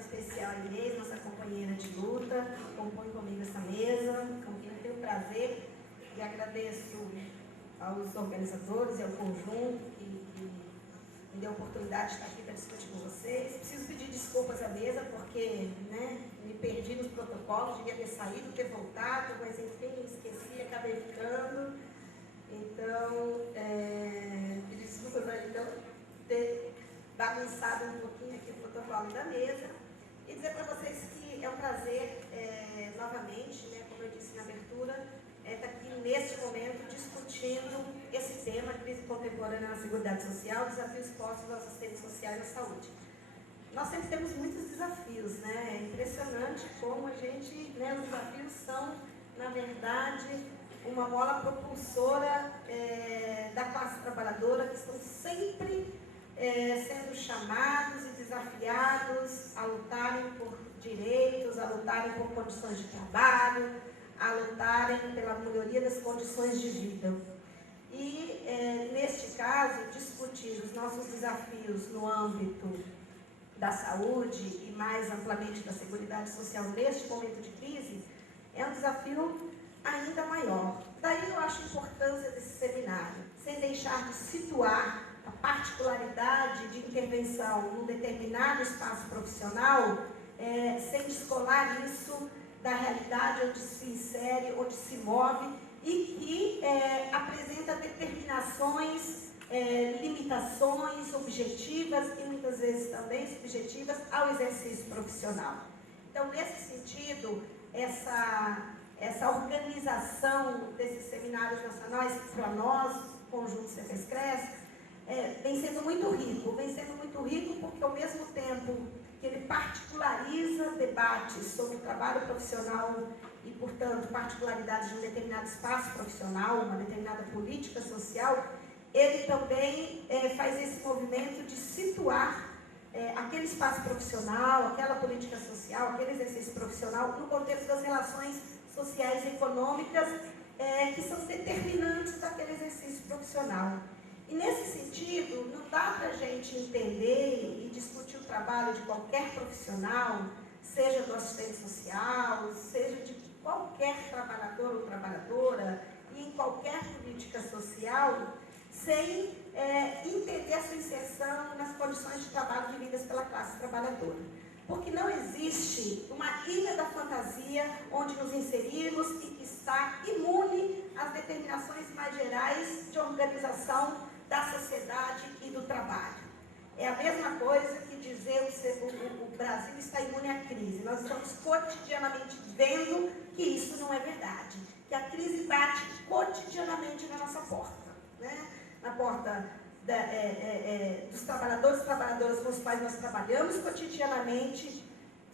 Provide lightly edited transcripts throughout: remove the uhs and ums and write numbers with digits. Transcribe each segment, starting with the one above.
especial a Inês, nossa companheira de luta, que compõe comigo essa mesa, com quem eu tenho o prazer e agradeço aos organizadores e ao conjunto que me deu a oportunidade de estar aqui para discutir com vocês. Preciso pedir desculpas à mesa, porque me perdi nos protocolos, devia ter saído, ter voltado, mas enfim, esqueci, acabei ficando. Então, pedir desculpas então, ter bagunçado um pouquinho aqui o protocolo da mesa e dizer para vocês que é um prazer, novamente, como eu disse na abertura, estar aqui neste momento discutindo esse tema, crise contemporânea na Seguridade Social, desafios postos aos assistentes sociais à saúde. Nós sempre temos muitos desafios, né? É impressionante como a gente, os desafios são, na verdade, uma mola propulsora da classe trabalhadora, que estão sempre sendo chamados e desafiados a lutarem por direitos, a lutarem por condições de trabalho, a lutarem pela melhoria das condições de vida. E, neste caso, discutir os nossos desafios no âmbito da saúde e mais amplamente da seguridade social neste momento de crise é um desafio ainda maior. Daí eu acho a importância desse seminário, sem deixar de situar a particularidade de intervenção num determinado espaço profissional, sem descolar isso da realidade onde se insere, onde se move e que apresenta determinações, limitações objetivas e muitas vezes também subjetivas ao exercício profissional. Então, nesse sentido, essa organização desses seminários nacionais, para nós, Conjunto CEPES-CRES, vem sendo muito rico porque ao mesmo tempo que ele particulariza debates sobre o trabalho profissional e, portanto, particularidades de um determinado espaço profissional, uma determinada política social, ele também faz esse movimento de situar aquele espaço profissional, aquela política social, aquele exercício profissional no contexto das relações sociais e econômicas que são determinantes daquele exercício profissional. E nesse sentido, não dá para a gente entender e discutir o trabalho de qualquer profissional, seja do assistente social, seja de qualquer trabalhador ou trabalhadora, e em qualquer política social, sem entender a sua inserção nas condições de trabalho vividas pela classe trabalhadora. Porque não existe uma ilha da fantasia onde nos inserimos e que está imune às determinações mais gerais de organização da sociedade e do trabalho. É a mesma coisa que dizer o Brasil está imune à crise. Nós estamos cotidianamente vendo que isso não é verdade, que a crise bate cotidianamente na nossa porta, na porta dos trabalhadores e trabalhadoras com os quais nós trabalhamos cotidianamente,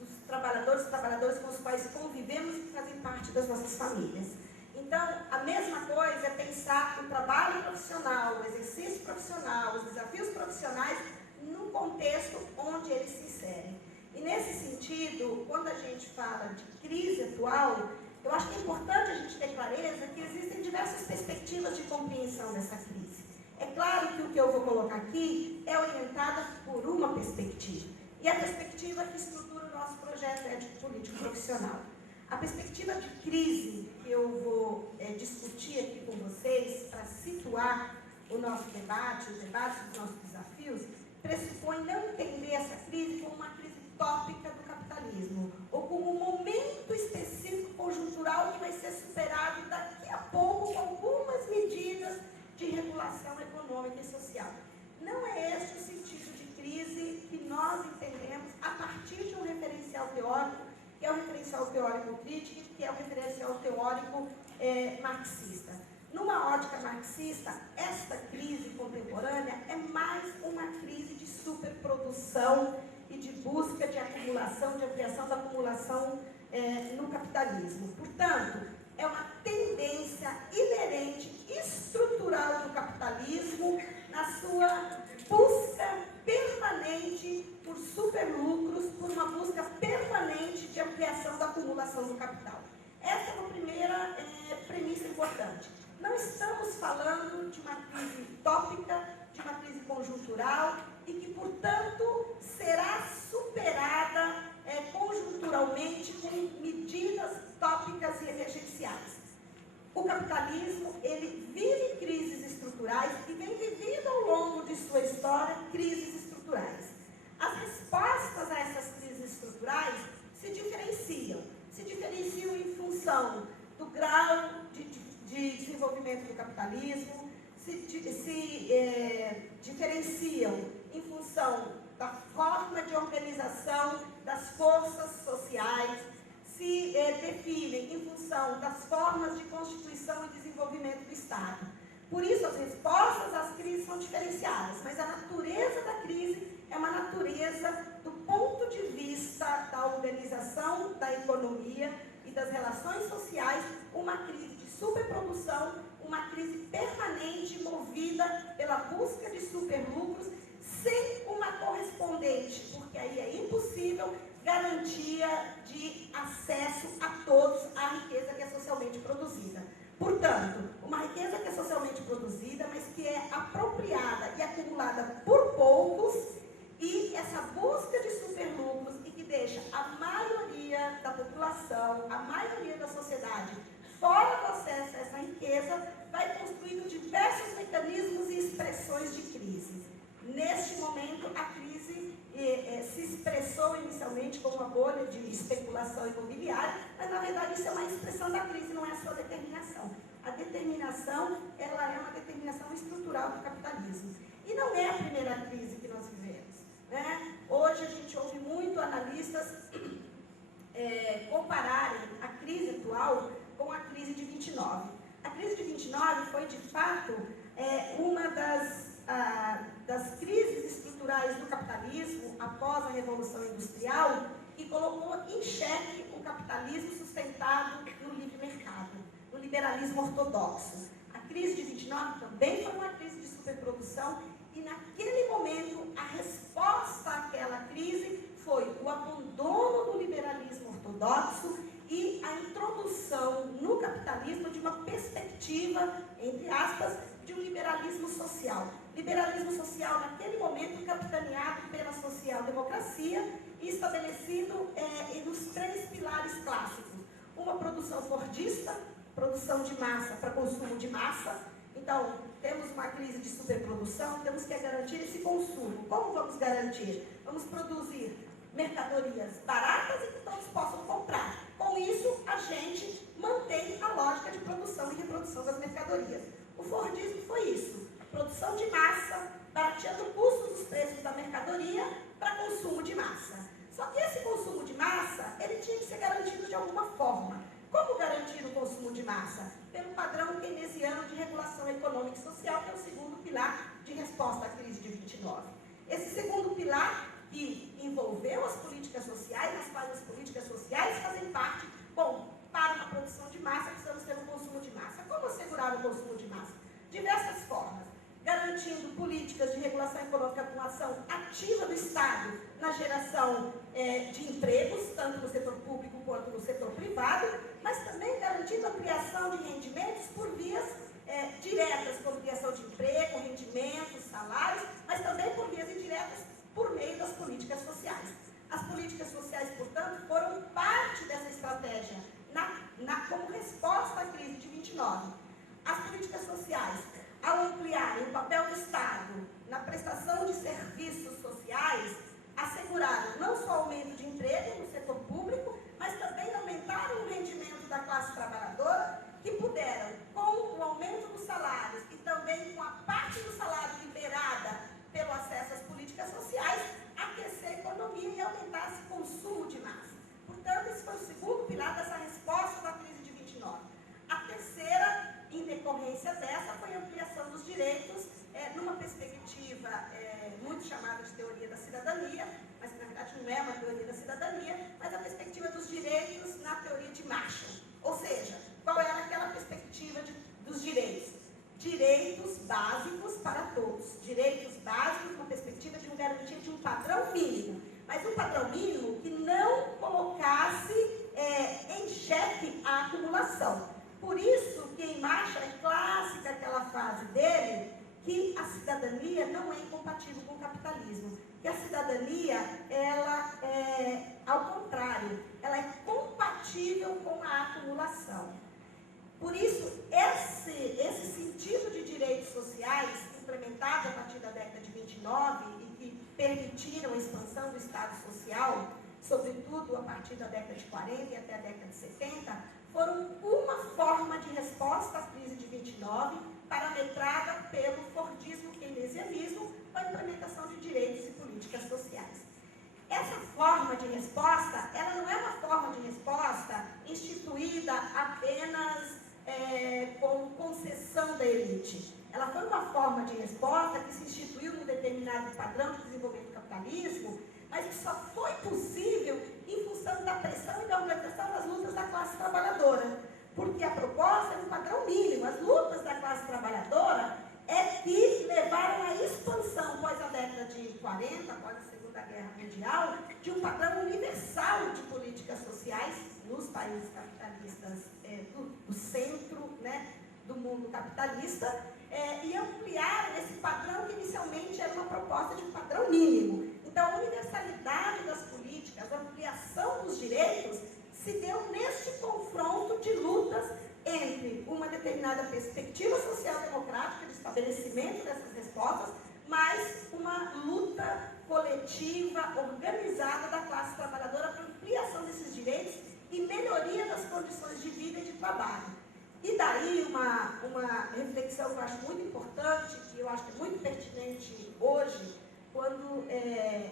dos trabalhadores e trabalhadoras com os quais convivemos e que fazem parte das nossas famílias. Então, a mesma coisa é pensar o trabalho profissional, o exercício profissional, os desafios profissionais no contexto onde eles se inserem. E nesse sentido, quando a gente fala de crise atual, eu acho que é importante a gente ter clareza que existem diversas perspectivas de compreensão dessa crise. É claro que o que eu vou colocar aqui é orientada por uma perspectiva. E a perspectiva que estrutura o nosso projeto ético-político profissional. A perspectiva de crise que eu vou discutir aqui com vocês, para situar o nosso debate, os debates dos nossos desafios, pressupõe não entender essa crise como uma crise tópica do capitalismo, ou como um momento específico conjuntural que vai ser superado daqui a pouco com algumas medidas de regulação econômica e social. Não é este o sentido de crise que nós entendemos a partir de um referencial teórico, que é o referencial teórico crítico, que é o referencial teórico marxista. Numa ótica marxista, esta crise contemporânea é mais uma crise de superprodução e de busca de acumulação, de ampliação da acumulação no capitalismo. Portanto, é uma tendência inerente, estrutural do capitalismo na sua busca permanente por superlucros, por uma busca permanente de ampliação da acumulação do capital. Essa é uma primeira premissa importante. Não estamos falando de uma crise tópica, de uma crise conjuntural e que, portanto, será superada o capitalismo, ele vive crises estruturais e vem vivendo ao longo de sua história crises estruturais. As respostas a essas crises estruturais se diferenciam em função do grau de desenvolvimento do capitalismo, se diferenciam em função da forma de organização das forças sociais, se definem em função das formas de constituição e desenvolvimento do Estado. Por isso, as respostas às crises são diferenciadas, mas a natureza da crise é uma natureza do ponto de vista da organização da economia e das relações sociais, uma crise de superprodução, uma crise permanente movida pela busca de superlucros, sem uma correspondente, porque aí é impossível, garantia de acesso a todos à riqueza que é socialmente produzida. Portanto, uma riqueza que é socialmente produzida, mas que é apropriada e acumulada por poucos, e essa busca de superlucros e que deixa a maioria da população, a maioria da sociedade fora do acesso a essa riqueza, vai construindo diversos mecanismos e expressões de crise. Neste momento, a crise se expressou inicialmente como uma bolha de especulação imobiliária, mas na verdade isso é uma expressão da crise, não é a sua determinação. A determinação, ela é uma determinação estrutural do capitalismo. E não é a primeira crise que nós vivemos, né? Hoje a gente ouve muito analistas compararem a crise atual com a crise de 29. A crise de 29 foi, de fato, uma das crises estruturais do capitalismo após a Revolução Industrial e colocou em xeque o capitalismo sustentado no livre mercado, no liberalismo ortodoxo. A crise de 29 também foi uma crise de superprodução e, naquele momento, a resposta àquela crise foi o abandono do liberalismo ortodoxo e a introdução no capitalismo de uma perspectiva, entre aspas, de um liberalismo social. Liberalismo social, naquele momento, capitaneado pela social-democracia e estabelecido nos 3 pilares clássicos. Uma produção fordista, produção de massa para consumo de massa. Então, temos uma crise de superprodução, temos que garantir esse consumo. Como vamos garantir? Vamos produzir mercadorias baratas e que todos possam comprar. Com isso, a gente mantém a lógica de produção e reprodução das mercadorias. O Fordismo foi isso. Produção de massa, barateando o custo dos preços da mercadoria para consumo de massa. Só que esse consumo de massa, ele tinha que ser garantido de alguma forma. Como garantir o consumo de massa? Pelo padrão keynesiano de regulação econômica e social, que é o segundo pilar de resposta à crise de 29. Esse segundo pilar, que envolveu as políticas sociais, nas quais as políticas sociais fazem parte, para uma produção de massa, precisamos ter um consumo de massa. Como assegurar o consumo de massa? Diversas formas. Garantindo políticas de regulação econômica com ação ativa do Estado na geração de empregos, tanto no setor público quanto no setor privado, mas também garantindo a criação de rendimentos por vias diretas, como criação de emprego, rendimentos, salários, mas também por vias indiretas, por meio das políticas sociais. As políticas sociais, portanto, foram parte dessa estratégia como resposta à crise de 29. As políticas sociais, ao ampliarem o papel do Estado na prestação de serviços sociais, asseguraram não só aumento de emprego no setor público, mas também aumentaram o rendimento da classe trabalhadora, que puderam, com o aumento dos salários e também com a parte do salário liberada pelo acesso às políticas sociais, aquecer a economia e aumentar esse consumo de massa. Portanto, esse foi o segundo pilar dessa resposta da crise de 29. A terceira, em decorrência dessa, foi a ampliação dos direitos, numa perspectiva muito chamada de teoria da cidadania, mas que na verdade não é uma teoria da cidadania, mas a perspectiva dos direitos na teoria de Marshall. Ou seja, qual era aquela perspectiva dos direitos? Direitos básicos para todos. Direitos básicos, uma perspectiva de uma garantia de um padrão mínimo. Mas um padrão mínimo que não colocasse em xeque a acumulação. Por isso que em Marshall é clássica aquela frase dele, que a cidadania não é incompatível com o capitalismo. Que a cidadania, ela ao contrário, ela é compatível com a acumulação. Por isso, esse sentido de direitos sociais, implementado a partir da década de 29 e que permitiram a expansão do Estado Social, sobretudo a partir da década de 40 e até a década de 70, foram uma forma de resposta à crise de 29, parametrada pelo fordismo keynesianismo, com a implementação de direitos e políticas sociais. Essa forma de resposta, ela não é uma forma de resposta instituída apenas com concessão da elite. Ela foi uma forma de resposta que se instituiu num determinado padrão de desenvolvimento do capitalismo, mas que só foi possível em função da pressão e da organização das lutas da classe trabalhadora. Porque a proposta é um padrão mínimo. As lutas da classe trabalhadora é que levaram à expansão, após a década de 40, após a Segunda Guerra Mundial, de um padrão universal de políticas sociais nos países capitalistas do centro, né, do mundo capitalista, e ampliaram esse padrão que inicialmente era uma proposta de um padrão mínimo. Então, a universalidade das políticas, a ampliação dos direitos, se deu neste confronto de lutas entre uma determinada perspectiva social-democrática de estabelecimento dessas respostas, mas uma luta coletiva, organizada da classe trabalhadora para ampliação desses direitos e melhoria das condições de vida e de trabalho. E daí uma reflexão que eu acho muito importante, que eu acho que é muito pertinente hoje, quando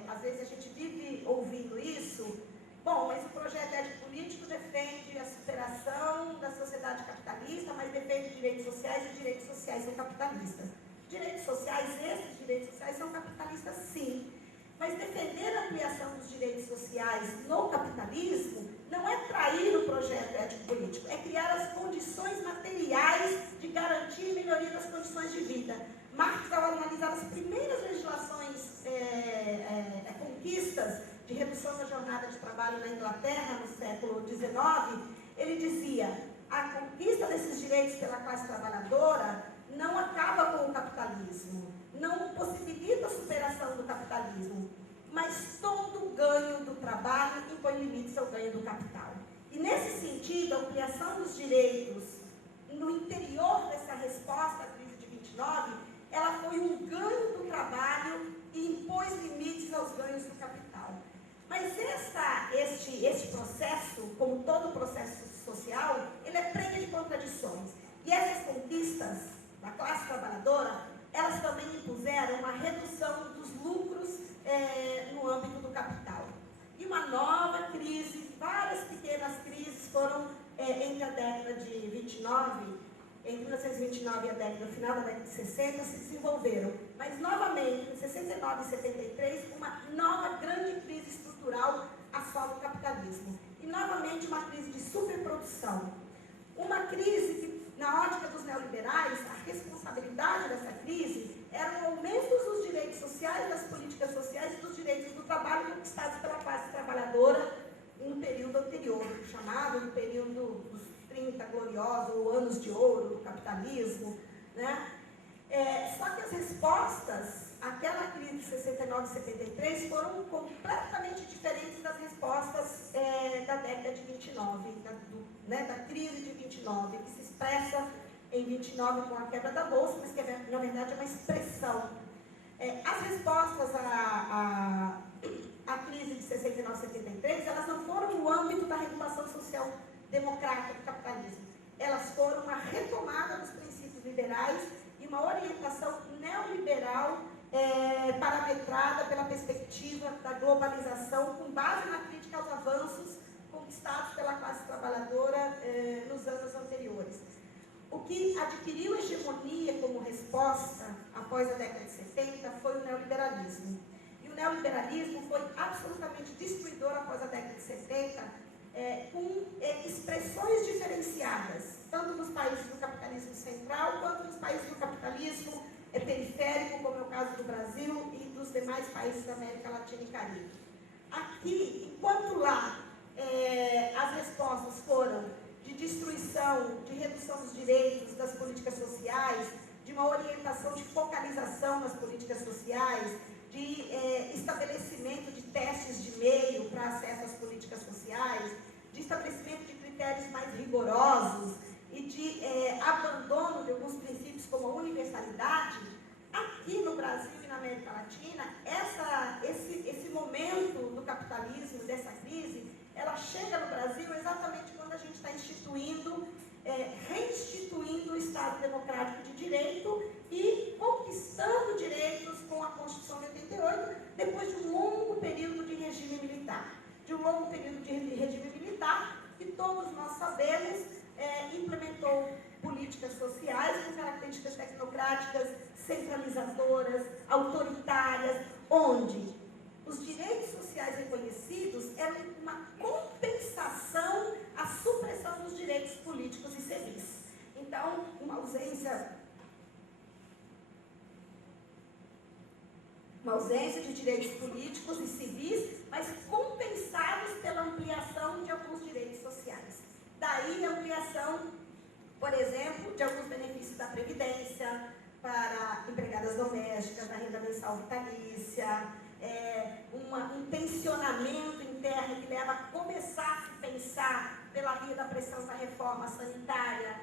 às vezes a gente vive ouvindo isso. Bom, mas o projeto ético-político defende a superação da sociedade capitalista, mas defende direitos sociais e direitos sociais são capitalistas. Direitos sociais, esses direitos sociais são capitalistas sim, mas defender a ampliação dos direitos sociais no capitalismo não é trair o projeto ético-político, é criar as condições materiais de garantia e melhoria das condições de vida. Marx, ao analisar as primeiras legislações, conquistas de redução da jornada de trabalho na Inglaterra, no século XIX, ele dizia: a conquista desses direitos pela classe trabalhadora não acaba com o capitalismo, não possibilita a superação do capitalismo, mas todo ganho do trabalho impõe limites ao ganho do capital. E nesse sentido, a ampliação dos direitos no interior dessa resposta à crise de 29, ela foi um ganho do trabalho e impôs limites aos ganhos do capital. Mas este processo, como todo processo social, ele é preenche de contradições. E essas conquistas da classe trabalhadora, elas também impuseram uma redução dos lucros no âmbito do capital. E uma nova crise, várias pequenas crises foram entre a década de 29, em 1929 e a década, no final da década de 60, se desenvolveram. Mas, novamente, em 69 e 73, uma nova grande crise estrutural assola o capitalismo. E, novamente, uma crise de superprodução. Uma crise que, na ótica dos neoliberais, a responsabilidade dessa crise era o aumento dos direitos sociais, das políticas sociais e dos direitos do trabalho conquistados pela classe trabalhadora no período anterior, chamado no período dos 30 gloriosos, ou anos de ouro do capitalismo, né? Só que as respostas àquela crise de 69 e 73 foram completamente diferentes das respostas da década de 29, da crise de 29, que se expressa em 29 com a quebra da Bolsa, mas que na verdade é uma expressão. As respostas à crise de 69 e 73, elas não foram no âmbito da regulação social democrática do capitalismo. Elas foram uma retomada dos princípios liberais e uma orientação neoliberal parametrada pela perspectiva da globalização, com base na crítica aos avanços conquistados pela classe trabalhadora nos anos anteriores. O que adquiriu hegemonia como resposta após a década de 70 foi o neoliberalismo. E o neoliberalismo foi absolutamente destruidor após a década de 70, com expressões diferenciadas, tanto nos países do capitalismo central, quanto nos países do capitalismo periférico, como é o caso do Brasil e dos demais países da América Latina e Caribe. Aqui, enquanto lá as respostas foram de destruição, de redução dos direitos, das políticas sociais, de uma orientação de focalização nas políticas sociais, de estabelecimento de testes de meio para acesso às políticas sociais, de estabelecimento de critérios mais rigorosos e de abandono de alguns princípios como a universalidade, aqui no Brasil e na América Latina, esse momento do capitalismo, dessa crise, ela chega no Brasil exatamente quando a gente está reinstituindo o Estado Democrático de Direito e conquistando direitos com a Constituição de 88, depois de um longo período de regime militar. De um longo período de regime militar, que todos nós sabemos, implementou políticas sociais com características tecnocráticas, centralizadoras, autoritárias, onde os direitos sociais reconhecidos eram uma compensação à supressão dos direitos políticos e civis. Então, uma ausência de direitos políticos e civis, mas compensados pela ampliação de alguns direitos sociais. Daí a ampliação, por exemplo, de alguns benefícios da Previdência para empregadas domésticas, da renda mensal vitalícia, um tensionamento interno que leva a começar a se pensar, pela via da pressão da reforma sanitária,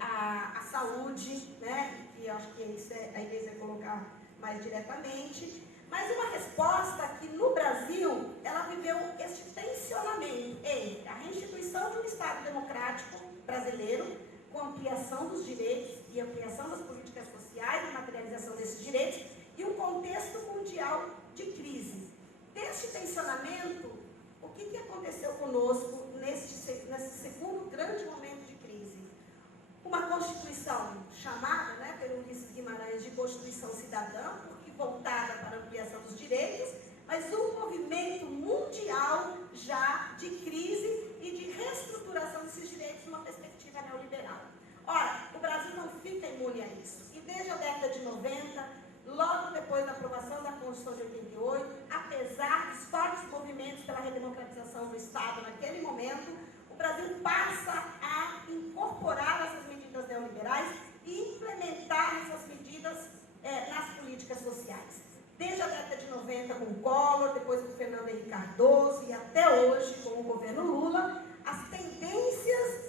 a saúde, né? E acho que isso a Inês vai colocar mais diretamente, mas uma resposta que no Brasil ela viveu este tensionamento entre a reinstituição de um Estado democrático brasileiro, com ampliação dos direitos e ampliação das políticas sociais, a materialização desses direitos, e um contexto mundial de crise. Deste tensionamento, o que aconteceu conosco nesse segundo grande momento de crise? Uma Constituição chamada, né, pelo Ulisses Guimarães, de Constituição Cidadã, porque voltada para a ampliação dos direitos, mas um movimento mundial já de crise e de reestruturação desses direitos numa perspectiva neoliberal. Ora, o Brasil não fica imune a isso. E desde a década de 90, logo depois da aprovação da Constituição de 88, apesar dos fortes movimentos pela redemocratização do Estado naquele momento, o Brasil passa a incorporar essas medidas neoliberais e implementar essas medidas nas políticas sociais. Desde a década de 90 com o Collor, depois com o Fernando Henrique Cardoso e até hoje com o governo Lula, as tendências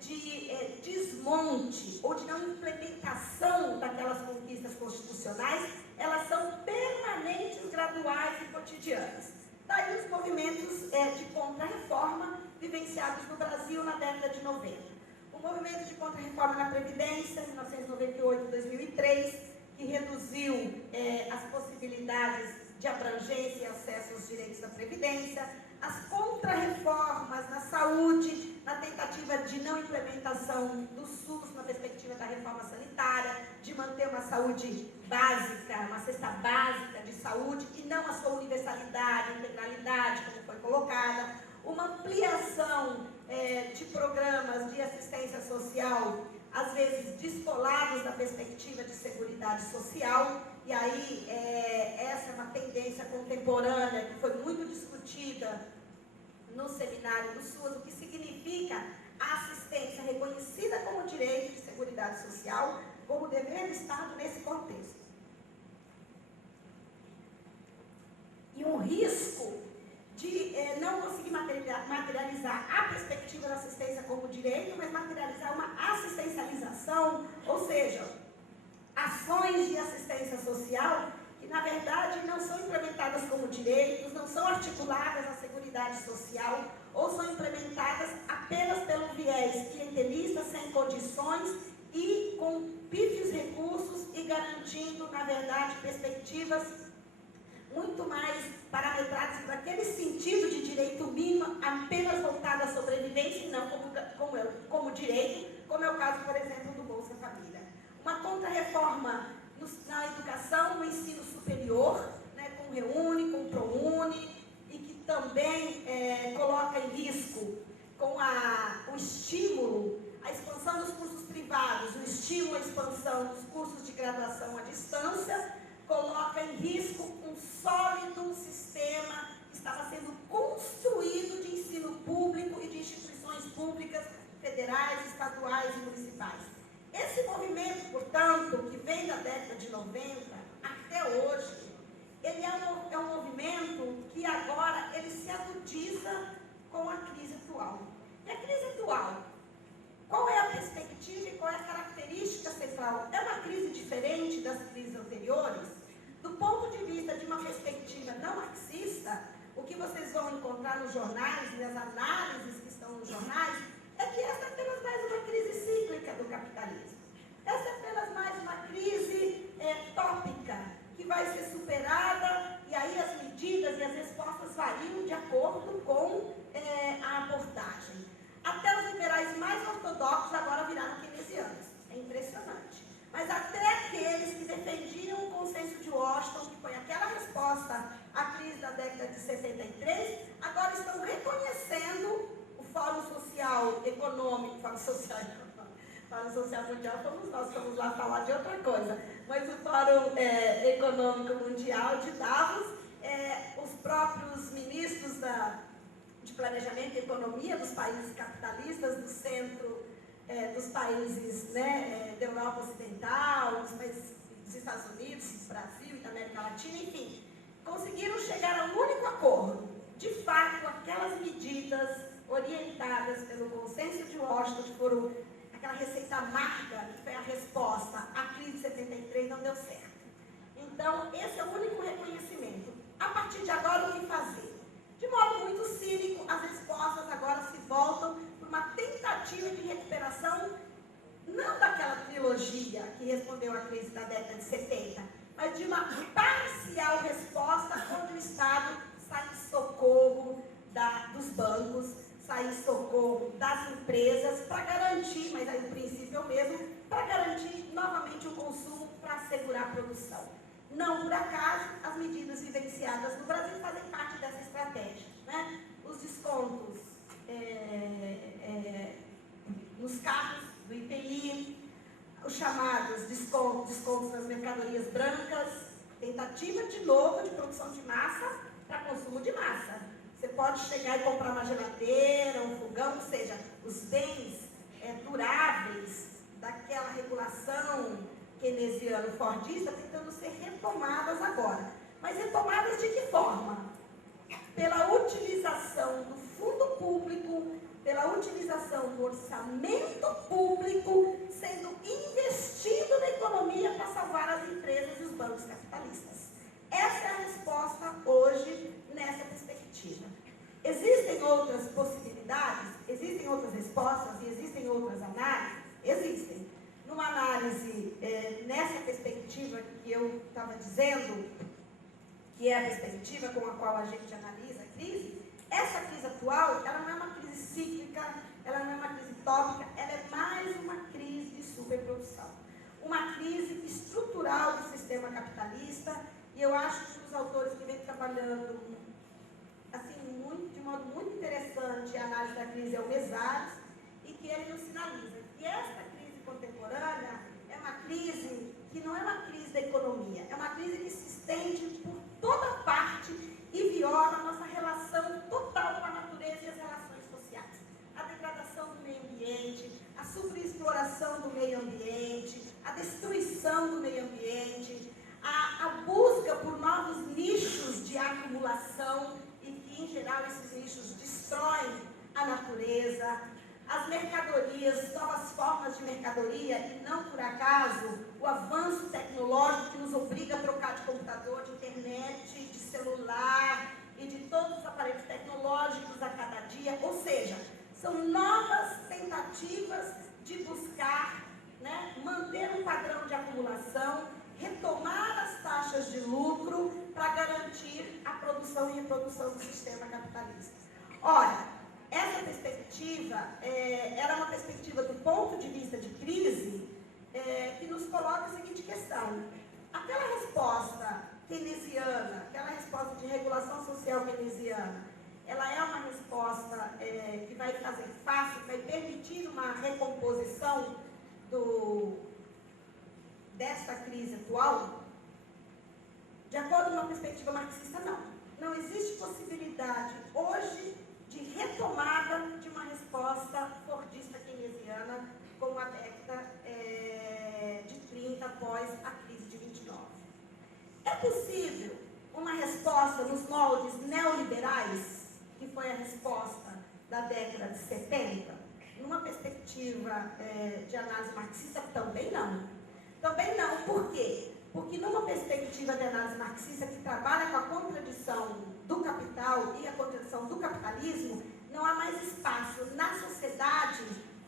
de desmonte ou de não implementação daquelas conquistas constitucionais, elas são permanentes, graduais e cotidianas. Daí os movimentos de contra-reforma vivenciados no Brasil na década de 90. O movimento de contra-reforma na Previdência, em 1998 e 2003, que reduziu as possibilidades de abrangência e acesso aos direitos da Previdência, as contra-reformas na saúde, na tentativa de não implementação do SUS na perspectiva da reforma sanitária, de manter uma saúde básica, uma cesta básica de saúde e não a sua universalidade, integralidade, como foi colocada, uma ampliação de programas de assistência social, às vezes descolados da perspectiva de seguridade social, e aí essa é uma tendência contemporânea que foi muito discutida no seminário do SUS, o que significa a assistência reconhecida como direito de seguridade social, como dever do Estado nesse contexto. E um risco de não conseguir materializar a perspectiva da assistência como direito, mas materializar uma assistencialização, ou seja, ações de assistência social que, na verdade, não são implementadas como direitos, não são articuladas à seguridade social, ou são implementadas apenas pelo viés clientelista, sem condições e com pífios recursos e garantindo, na verdade, perspectivas muito mais parametradas para aquele sentido de direito mínimo, apenas voltado à sobrevivência e não como direito, como é o caso, por exemplo, do Bolsa Família. Uma contra-reforma na educação, no ensino superior, né, com o Reúne, com o ProUni, e que também coloca em risco com o estímulo, a expansão dos cursos privados, o estímulo à expansão dos cursos de graduação à distância, coloca em risco um sólido sistema que estava sendo construído de ensino público e de instituições públicas, federais, estaduais e municipais. Esse movimento, portanto, que vem da década de 90 até hoje, ele é um movimento que agora ele se agudiza com a crise atual. E a crise atual, análises que estão nos jornais, é que essa é apenas mais uma crise cíclica do capitalismo. Essa é apenas mais uma crise tópica, que vai ser superada, e aí as medidas e as respostas variam de acordo com a abordagem. Até os liberais mais ortodoxos agora viraram keynesianos. É impressionante. Mas até aqueles que defendiam o consenso de Washington, que foi aquela resposta à crise da década de 73, agora estão reconhecendo o Fórum Social Econômico, Fórum Social Mundial, fomos lá falar de outra coisa, mas o Fórum Econômico Mundial de Davos, os próprios ministros de Planejamento e Economia dos países capitalistas, do centro dos países da Europa Ocidental, dos Estados Unidos, do Brasil e da América Latina, enfim, conseguiram chegar a um único acordo. De fato, aquelas medidas orientadas pelo consenso de Washington, que foram aquela receita amarga, que foi a resposta à crise de 73, não deu certo. Então, esse é o único reconhecimento. A partir de agora, o que fazer? De modo muito cínico, as respostas agora se voltam para uma tentativa de recuperação, não daquela trilogia que respondeu à crise da década de 70, mas de uma parcial resposta onde o Estado sai em socorro dos bancos, sai em socorro das empresas para garantir, mas aí o princípio é o mesmo, para garantir novamente o consumo, para assegurar a produção. Não por acaso, as medidas vivenciadas no Brasil fazem parte dessa estratégia, né? Os descontos nos carros do IPI, os chamados descontos nas mercadorias brancas, tentativa de novo de produção de massa para consumo de massa. Você pode chegar e comprar uma geladeira, um fogão, ou seja, os bens duráveis daquela regulação keynesiano-fordista tentando ser retomadas agora. Mas retomadas de que forma? Pela utilização do fundo público, pela utilização do orçamento público sendo investido na economia para salvar as empresas e os bancos capitalistas. Essa é a resposta hoje nessa perspectiva. Existem outras possibilidades, existem outras respostas e existem outras análises? Existem. Numa análise, nessa perspectiva que eu estava dizendo, que é a perspectiva com a qual a gente analisa a crise, essa crise atual, ela não é uma crise cíclica, ela não é uma crise tópica, ela é mais uma crise de superprodução. Uma crise estrutural do sistema capitalista, e eu acho que os autores que vêm trabalhando assim, de modo muito interessante a análise da crise é o Mesaros, e que ele nos sinaliza que esta crise contemporânea é uma crise que não é uma crise da economia, é uma crise que se estende por toda parte e viola a nossa relação total com a natureza e as relações sociais. A degradação do meio ambiente, a superexploração do meio ambiente, a destruição do meio ambiente, a busca por novos nichos de acumulação e que, em geral, esses nichos destroem a natureza, as mercadorias, novas formas de mercadoria, e não por acaso o avanço tecnológico que nos obriga a trocar de computador, de internet, de celular e de todos os aparelhos tecnológicos a cada dia, ou seja, são novas tentativas de buscar, manter um padrão de acumulação, retomar as taxas de lucro para garantir a produção e reprodução do sistema capitalista. Ora, essa perspectiva, ela é uma perspectiva do ponto de vista de crise, que nos coloca a seguinte questão. Aquela resposta keynesiana, aquela resposta de regulação social keynesiana, ela é uma resposta que vai fazer fácil, vai permitir uma recomposição desta crise atual? De acordo com uma perspectiva marxista, não. Não existe possibilidade hoje de retomada de uma resposta fordista keynesiana como a década de 30 após a crise de 29. É possível uma resposta nos moldes neoliberais, que foi a resposta da década de 70? Numa perspectiva de análise marxista, também não. Também não. Por quê? Porque numa perspectiva de análise marxista que trabalha com a contradição do capital e a contradição do capitalismo, não há mais espaço na sociedade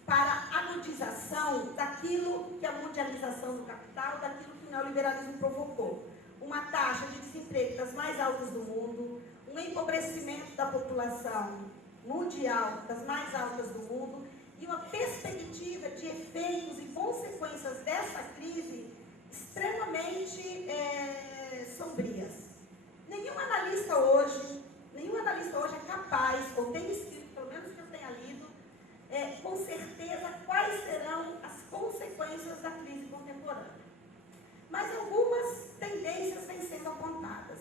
para a agudização daquilo que a mundialização do capital, daquilo que o neoliberalismo provocou. Uma taxa de desemprego das mais altas do mundo, um empobrecimento da população mundial das mais altas do mundo e uma perspectiva de efeitos e consequências dessa crise extremamente sombrias. Nenhum analista hoje é capaz, ou tem escrito, pelo menos que eu tenha lido, com certeza quais serão as consequências da crise contemporânea. Mas algumas tendências vêm sendo apontadas.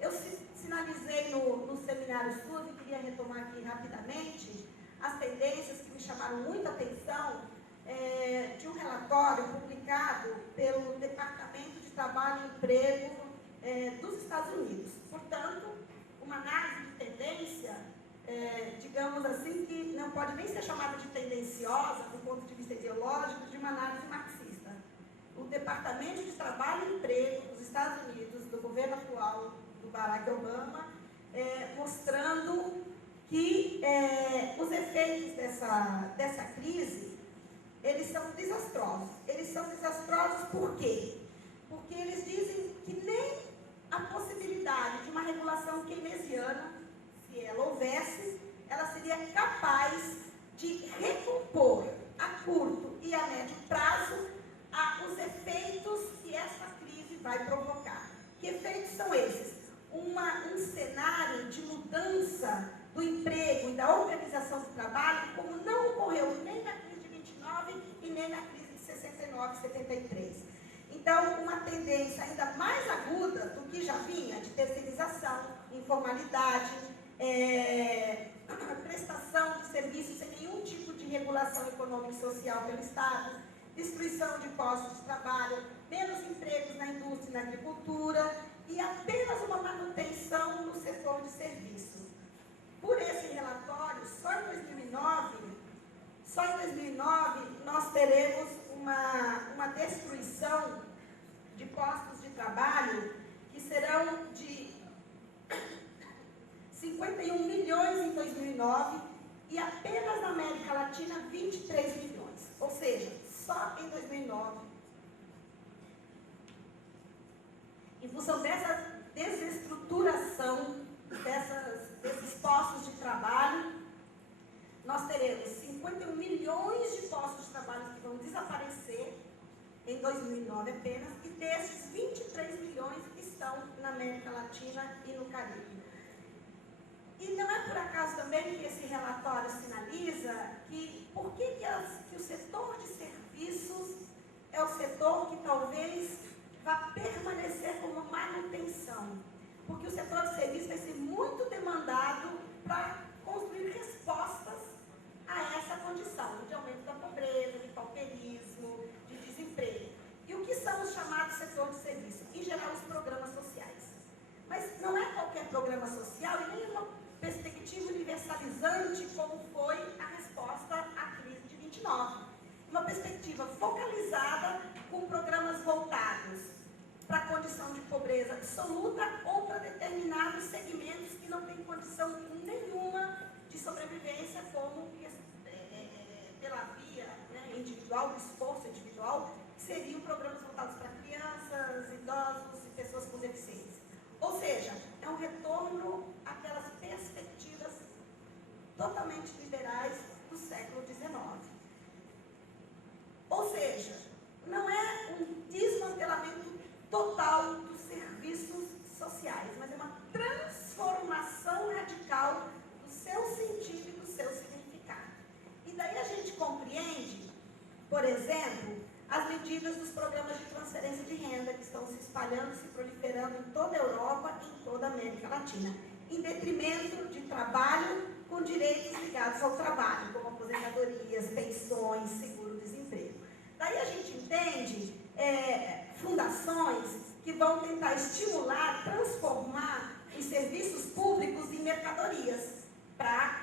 Eu sinalizei no seminário SUS e queria retomar aqui rapidamente as tendências que me chamaram muita atenção de um relatório publicado pelo Departamento de Trabalho e Emprego dos Estados Unidos. Portanto, uma análise de tendência, digamos assim, que não pode nem ser chamada de tendenciosa, do ponto de vista ideológico, de uma análise marxista. O Departamento de Trabalho e Emprego dos Estados Unidos, do governo atual do Barack Obama, mostrando que os efeitos dessa crise, eles são desastrosos. Eles são desastrosos por quê? Porque eles dizem que nem a possibilidade de uma regulação keynesiana, se ela houvesse, ela seria capaz de recompor a curto e a médio prazo os efeitos que essa crise vai provocar. Que efeitos são esses? Um cenário de mudança do emprego e da organização do trabalho, como não ocorreu nem na crise de 29 e nem na crise de 69 e 73. Então, uma tendência ainda mais aguda do que já vinha, de terceirização, informalidade, prestação de serviços sem nenhum tipo de regulação econômica e social pelo Estado, destruição de postos de trabalho, menos empregos na indústria e na agricultura e apenas uma manutenção no setor de serviços. Por esse relatório, só em 2009 nós teremos uma destruição de postos de trabalho que serão de 51 milhões em 2009 e apenas na América Latina 23 milhões. Ou seja, só em 2009, em função dessa desestruturação desses postos de trabalho, nós teremos 51 milhões de postos de trabalho que vão desaparecer em 2009 apenas, e desses 23 milhões estão na América Latina e no Caribe. E não é por acaso também que esse relatório sinaliza que por que o setor de serviços é o setor que talvez vá permanecer como manutenção. Porque o setor de serviços vai ser muito demandado para construir respostas a essa condição de aumento da pobreza, de pauperismo, de desemprego. E o que são os chamados setor de serviço? Em geral, os programas sociais. Mas não é qualquer programa social e nem uma perspectiva universalizante como foi a resposta à crise de 29. Uma perspectiva focalizada com programas voltados para a condição de pobreza absoluta ou para determinados segmentos que não têm condição nenhuma de sobrevivência, como pela via individual, do esforço individual, que seriam programas voltados para crianças, idosos e pessoas com deficiência. Ou seja, é um retorno àquelas perspectivas totalmente liberais do século XIX. Ou seja, não é um desmantelamento total dos serviços sociais, mas é uma transformação radical do seu sentido e do seu significado. E daí a gente compreende, por exemplo, as medidas dos programas de transferência de renda que estão se espalhando, se proliferando em toda a Europa e em toda a América Latina, em detrimento de trabalho com direitos ligados ao trabalho, como aposentadorias, pensões, seguro-desemprego. Daí a gente entende fundações que vão tentar estimular, transformar os serviços públicos em mercadorias, para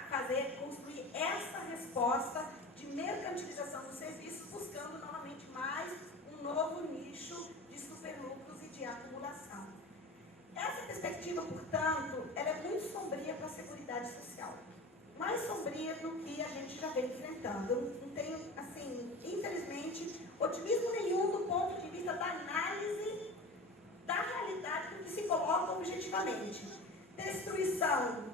construir essa resposta de mercantilização dos serviços, buscando novamente mais um novo nicho de superlucros e de acumulação. Essa perspectiva, portanto, ela é muito sombria para a Seguridade Social. mais sombria do que a gente já vem enfrentando. Eu não tenho, assim, infelizmente, otimismo nenhum do ponto de vista da análise da realidade do que se coloca objetivamente. Destruição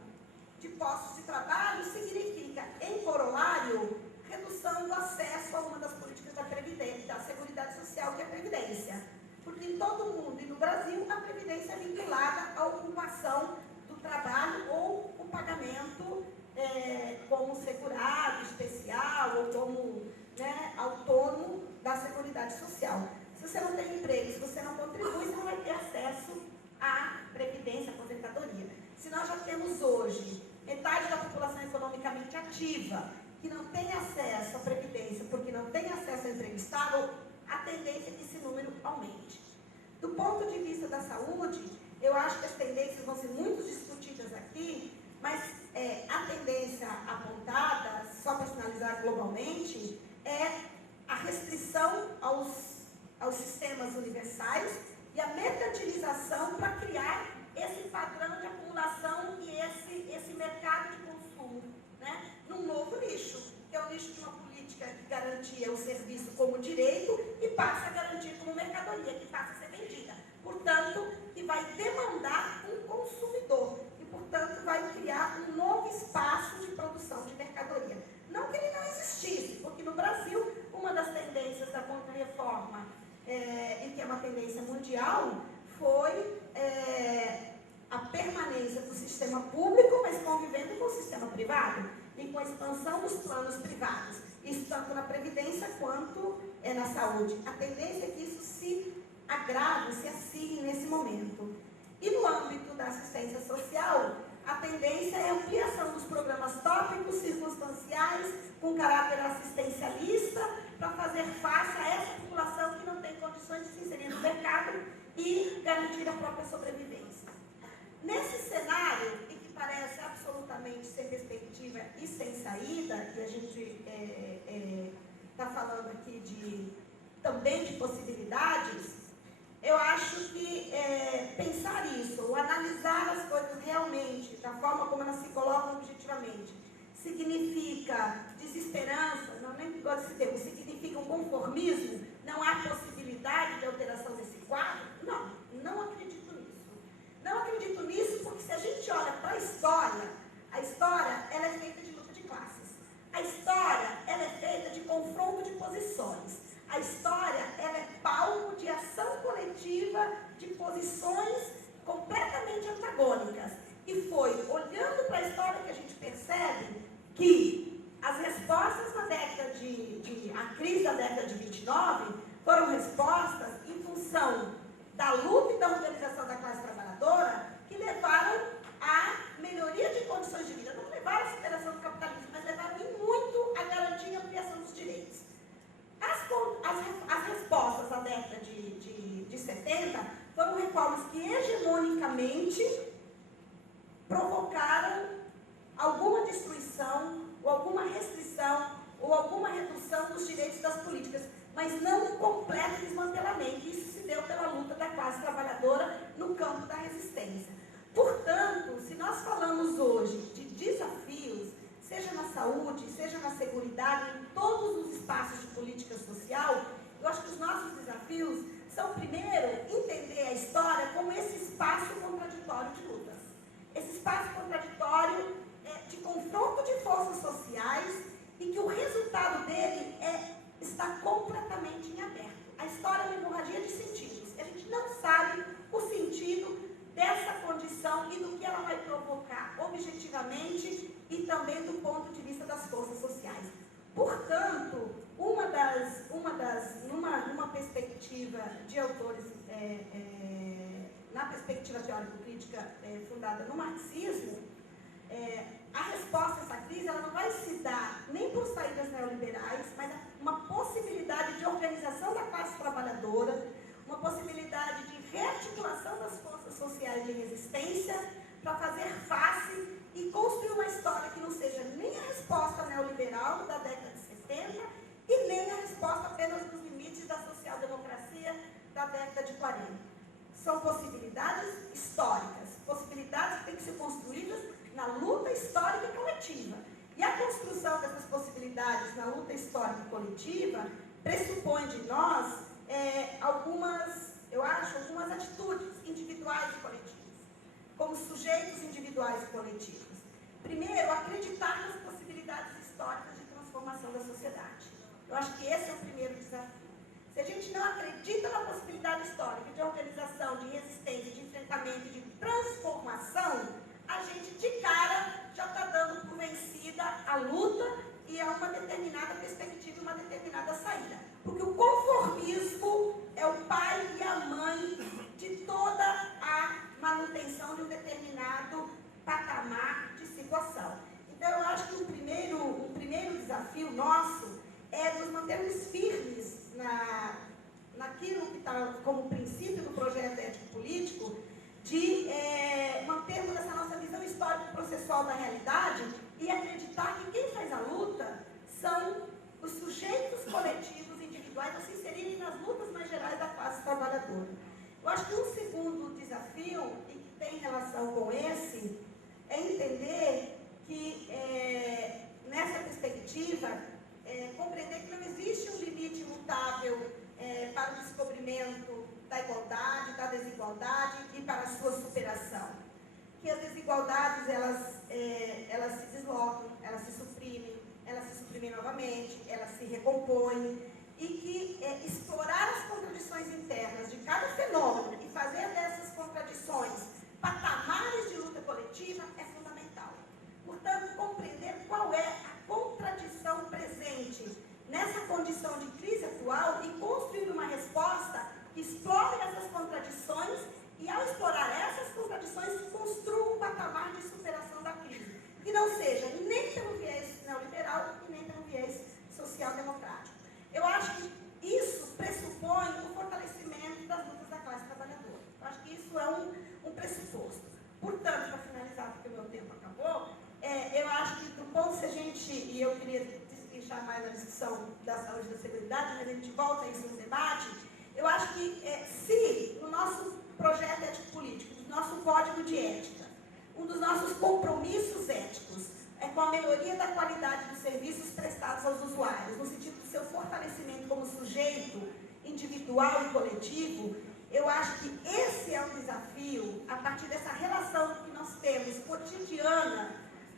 de postos de trabalho significa, em corolário, redução do acesso a uma das políticas da Previdência, da Seguridade Social, que é a Previdência. Porque em todo o mundo e no Brasil, a Previdência é vinculada à ocupação do trabalho ou o pagamento como segurado especial ou como, né, autônomo da Seguridade Social. Se você não tem emprego, se você não contribui, você não vai ter acesso à Previdência, à aposentadoria. Se nós já temos hoje metade da população economicamente ativa que não tem acesso à Previdência porque não tem acesso ao emprego estável, a tendência é que esse número aumente. Do ponto de vista da saúde, eu acho que as tendências vão ser muito discutidas aqui, mas a tendência apontada, só para finalizar globalmente, é a restrição aos sistemas universais e a mercantilização para criar esse padrão de acumulação e esse mercado de consumo, né, num novo nicho, que é o nicho de uma política que garantia o serviço como direito e passa a garantir como mercadoria, que passa a ser vendida. Portanto, que vai demandar um consumidor e, portanto, vai criar um novo espaço de produção de mercadoria. Não que ele não existisse, porque no Brasil, uma das tendências da Contra-Reforma, e que é uma tendência mundial, foi a permanência do sistema público, mas convivendo com o sistema privado e com a expansão dos planos privados, isso tanto na Previdência quanto na saúde. A tendência é que isso se agrave, se acirre nesse momento. E no âmbito da assistência social, a tendência é a ampliação dos programas tópicos, circunstanciais, com caráter assistencialista, para fazer face a essa população que não tem condições de se inserir no mercado e garantir a própria sobrevivência. Nesse cenário, e que parece absolutamente sem perspectiva e sem saída, e a gente está falando aqui também de possibilidades, eu acho que pensar isso, ou analisar as coisas realmente, da forma como elas se colocam objetivamente, significa desesperança, não nem gosto desse termo, significa um conformismo, não há possibilidade de alteração desse quadro? Não, não acredito nisso. Não acredito nisso porque se a gente olha para a história ela é feita de luta de classes. A história ela é feita de confronto de posições. A história ela é palco de ação coletiva de posições completamente antagônicas. E foi olhando para a história que a gente percebe que as respostas na década a crise da década de 29 foram respostas em função da luta e da organização da classe trabalhadora que levaram à melhoria de condições de vida. Não levaram à superação do capitalismo, mas levaram em muito à garantia e ampliação dos direitos. As respostas da década de 70 foram reformas que hegemonicamente provocaram alguma destruição, ou alguma restrição, ou alguma redução dos direitos das políticas, mas não um completo desmantelamento. Isso se deu pela luta da classe trabalhadora no campo da resistência. Portanto, se nós falamos hoje de desafios, seja na saúde, seja na seguridade, em todos os espaços de política social, eu acho que os nossos desafios são, primeiro, entender a história como esse espaço contraditório de lutas. Esse espaço contraditório de confronto de forças sociais e que o resultado dele está completamente em aberto. A história é uma hemorragia de sentidos. A gente não sabe o sentido dessa condição e do que ela vai provocar objetivamente e também do ponto de vista das forças sociais. Portanto, numa perspectiva de autores, na perspectiva teórico-crítica fundada no marxismo, a resposta a essa crise ela não vai se dar nem por saídas neoliberais, mas uma possibilidade de organização da classe trabalhadora, uma possibilidade de rearticulação das forças sociais de resistência para fazer face e construir uma história que não seja nem a resposta neoliberal da década de 70 e nem a resposta apenas dos limites da social-democracia da década de 40. São possibilidades históricas, possibilidades que têm que ser construídas na luta histórica e coletiva. E a construção dessas possibilidades na luta histórica coletiva pressupõe de nós algumas atitudes individuais e coletivas, como sujeitos individuais e coletivos. Primeiro, acreditar nas possibilidades históricas de transformação da sociedade. Eu acho que esse é o primeiro desafio. Se a gente não acredita na possibilidade histórica de organização, de resistência, de enfrentamento e de transformação, a gente de cara já está dando por vencida a luta e a uma determinada perspectiva, uma determinada saída. Porque o conformismo é o pai e a mãe de toda a manutenção de um determinado patamar de situação. Então, eu acho que o primeiro desafio nosso é nos mantermos firmes naquilo que está como princípio do projeto ético-político, de mantermos essa nossa visão histórico-processual da realidade e acreditar que quem faz a luta são os sujeitos coletivos individuais a se inserirem nas lutas mais gerais da classe trabalhadora. Eu acho que um segundo desafio, e que tem relação com esse, é entender que, nessa perspectiva, compreender que não existe um limite imutável para o descobrimento da igualdade, da desigualdade e para a sua superação. Que as desigualdades, elas se deslocam, elas se suprimem novamente, elas se recompõem, e que explorar as contradições internas de cada fenômeno e fazer dessas contradições patamares de luta coletiva é fundamental. Portanto, compreender qual é a contradição presente nessa condição de crise atual e construir uma resposta que explore essas contradições e, ao explorar essas contradições, construa um patamar de superação da crise, que não seja nem pelo viés neoliberal e nem pelo viés social-democrático. Eu acho que isso pressupõe o fortalecimento das lutas da classe trabalhadora. Eu acho que isso é um pressuposto. Portanto, para finalizar, porque o meu tempo acabou, eu acho que do ponto, se a gente, e eu queria deixar mais a discussão da saúde e da seguridade, mas a gente volta a isso no debate, eu acho que se no nosso projeto ético-político, no nosso código de ética, um dos nossos compromissos éticos é com a melhoria da qualidade dos serviços prestados aos usuários, no sentido do seu fortalecimento como sujeito individual e coletivo, eu acho que esse é um desafio, a partir dessa relação que nós temos cotidiana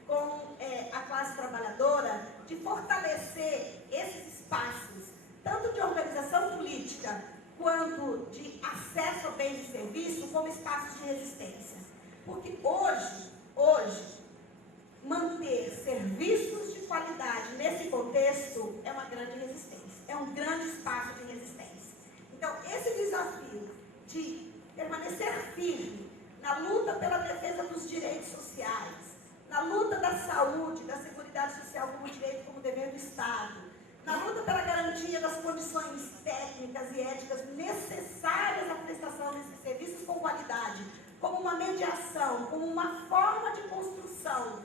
com a classe trabalhadora, de fortalecer esses espaços, tanto de organização política, quanto de acesso a bens e serviços, como espaços de resistência. Porque hoje, manter serviços de qualidade nesse contexto é uma grande resistência, é um grande espaço de resistência. Então, esse desafio de permanecer firme na luta pela defesa dos direitos sociais, na luta da saúde, da seguridade social como direito, como dever do Estado, na luta pela garantia das condições técnicas e éticas necessárias à prestação desses serviços com qualidade, como uma mediação, como uma forma de construção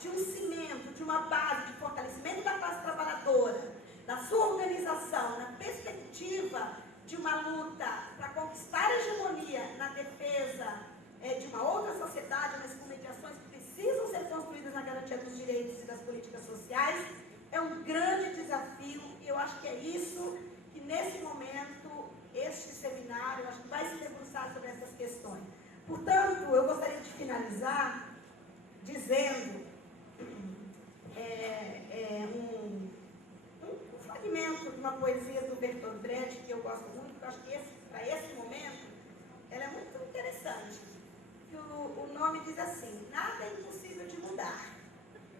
de um cimento, de uma base de fortalecimento da classe trabalhadora, da sua organização, na perspectiva de uma luta para conquistar a hegemonia na defesa de uma outra sociedade, mas com mediações que precisam ser construídas na garantia dos direitos e das políticas sociais, é um grande desafio, e eu acho que é isso que, nesse momento, este seminário, eu acho que vai se debruçar sobre essas questões. Portanto, eu gostaria de finalizar dizendo um fragmento de uma poesia do Bertolt Brecht, que eu gosto muito, que eu acho que para esse momento, ela é muito interessante. Que o nome diz assim: nada é impossível de mudar.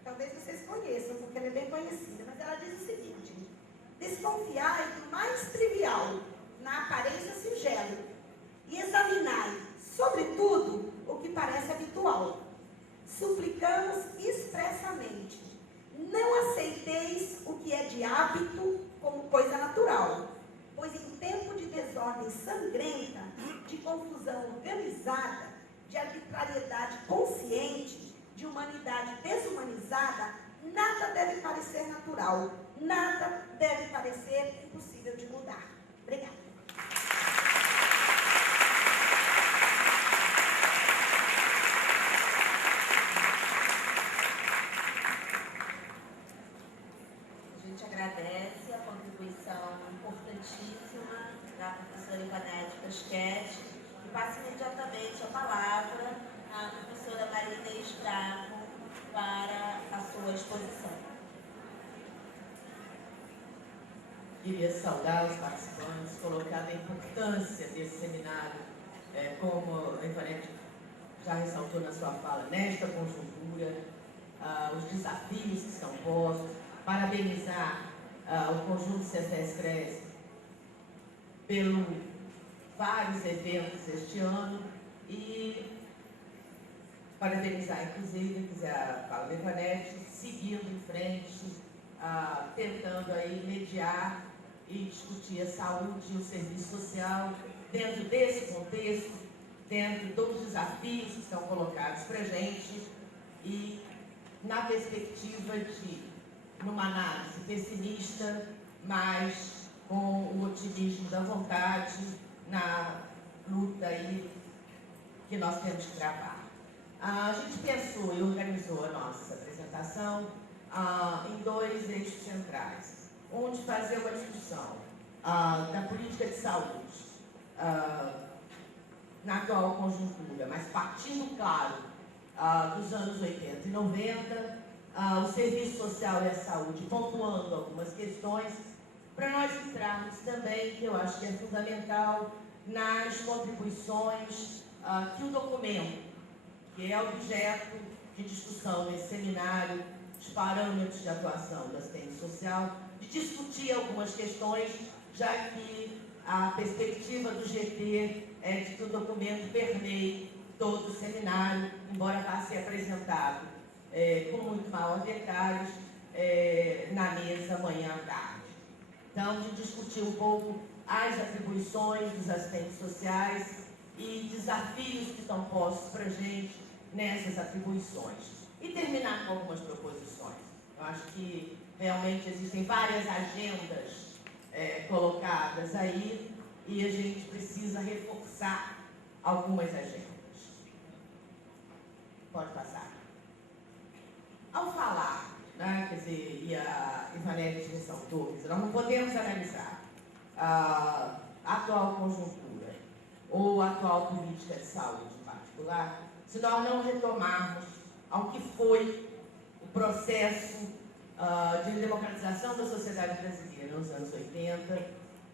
Talvez vocês conheçam, porque ela é bem conhecida, mas ela diz o seguinte: desconfiai do mais trivial, na aparência singelo, e examinai, sobretudo, o que parece habitual. Suplicamos expressamente: não aceiteis o que é de hábito como coisa natural, pois em tempo de desordem sangrenta, de confusão organizada, de arbitrariedade consciente, de humanidade desumanizada, nada deve parecer natural, nada deve parecer impossível de mudar. Obrigada. queria saudar os participantes, colocar a importância desse seminário, como a Ivanete já ressaltou na sua fala, nesta conjuntura, os desafios que estão postos, parabenizar o conjunto CETES-CRES pelo vários eventos este ano e parabenizar, inclusive, a fala da Ivanete, seguindo em frente, tentando aí mediar e discutir a saúde e o serviço social dentro desse contexto, dentro dos desafios que estão colocados para a gente e na perspectiva de, numa análise pessimista, mas com o otimismo da vontade na luta aí que nós temos que travar. A gente pensou e organizou a nossa apresentação em dois eixos centrais. Um de fazer uma discussão da política de saúde na atual conjuntura, mas partindo, claro, dos anos 80 e 90, o serviço social e a saúde, pontuando algumas questões, para nós entrarmos também, que eu acho que é fundamental, nas contribuições que o documento, que é objeto de discussão nesse seminário, os parâmetros de atuação da assistência social, de discutir algumas questões, já que a perspectiva do GT é de que o documento permeie todo o seminário, embora vá ser apresentado com muito maior detalhes na mesa amanhã à tarde. Então, de discutir um pouco as atribuições dos assistentes sociais e desafios que estão postos para a gente nessas atribuições. E terminar com algumas proposições. Eu acho que realmente existem várias agendas colocadas aí e a gente precisa reforçar algumas agendas. Pode passar. Ao falar, né, quer dizer, e a Ivanete ressaltou, quer dizer, nós não podemos analisar a atual conjuntura ou a atual política de saúde em particular, se nós não retomarmos ao que foi o processo de democratização da sociedade brasileira nos anos 80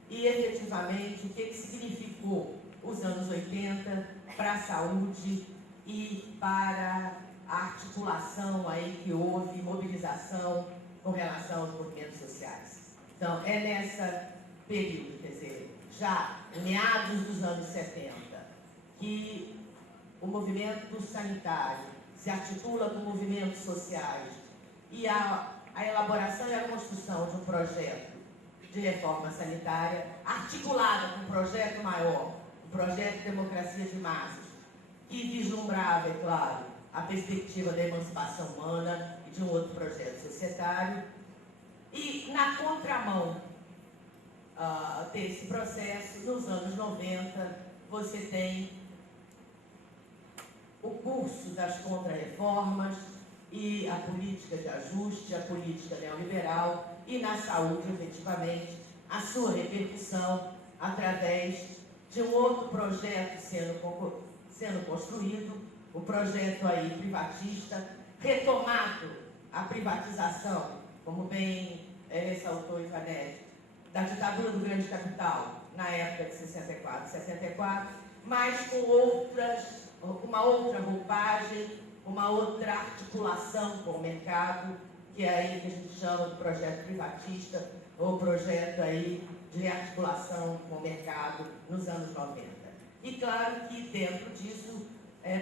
e, efetivamente, o que significou os anos 80 para a saúde e para a articulação aí que houve, mobilização com relação aos movimentos sociais. Então, é nessa período, quer dizer, já em meados dos anos 70, que o movimento sanitário se articula com movimentos sociais e a elaboração e a construção de um projeto de reforma sanitária articulada com um projeto maior, um projeto de democracia de massas, que vislumbrava, é claro, a perspectiva da emancipação humana e de um outro projeto societário. E na contramão desse processo, nos anos 90, você tem o curso das contrarreformas e a política de ajuste, a política neoliberal e na saúde, efetivamente, a sua repercussão através de um outro projeto sendo construído, o projeto aí privatista, retomado a privatização, como bem ressaltou Ivanete, da ditadura do grande capital, na época de 64 e 74, mas com uma outra roupagem, uma outra articulação com o mercado, que é aí que a gente chama de projeto privatista, ou projeto aí de articulação com o mercado nos anos 90. E claro que dentro disso,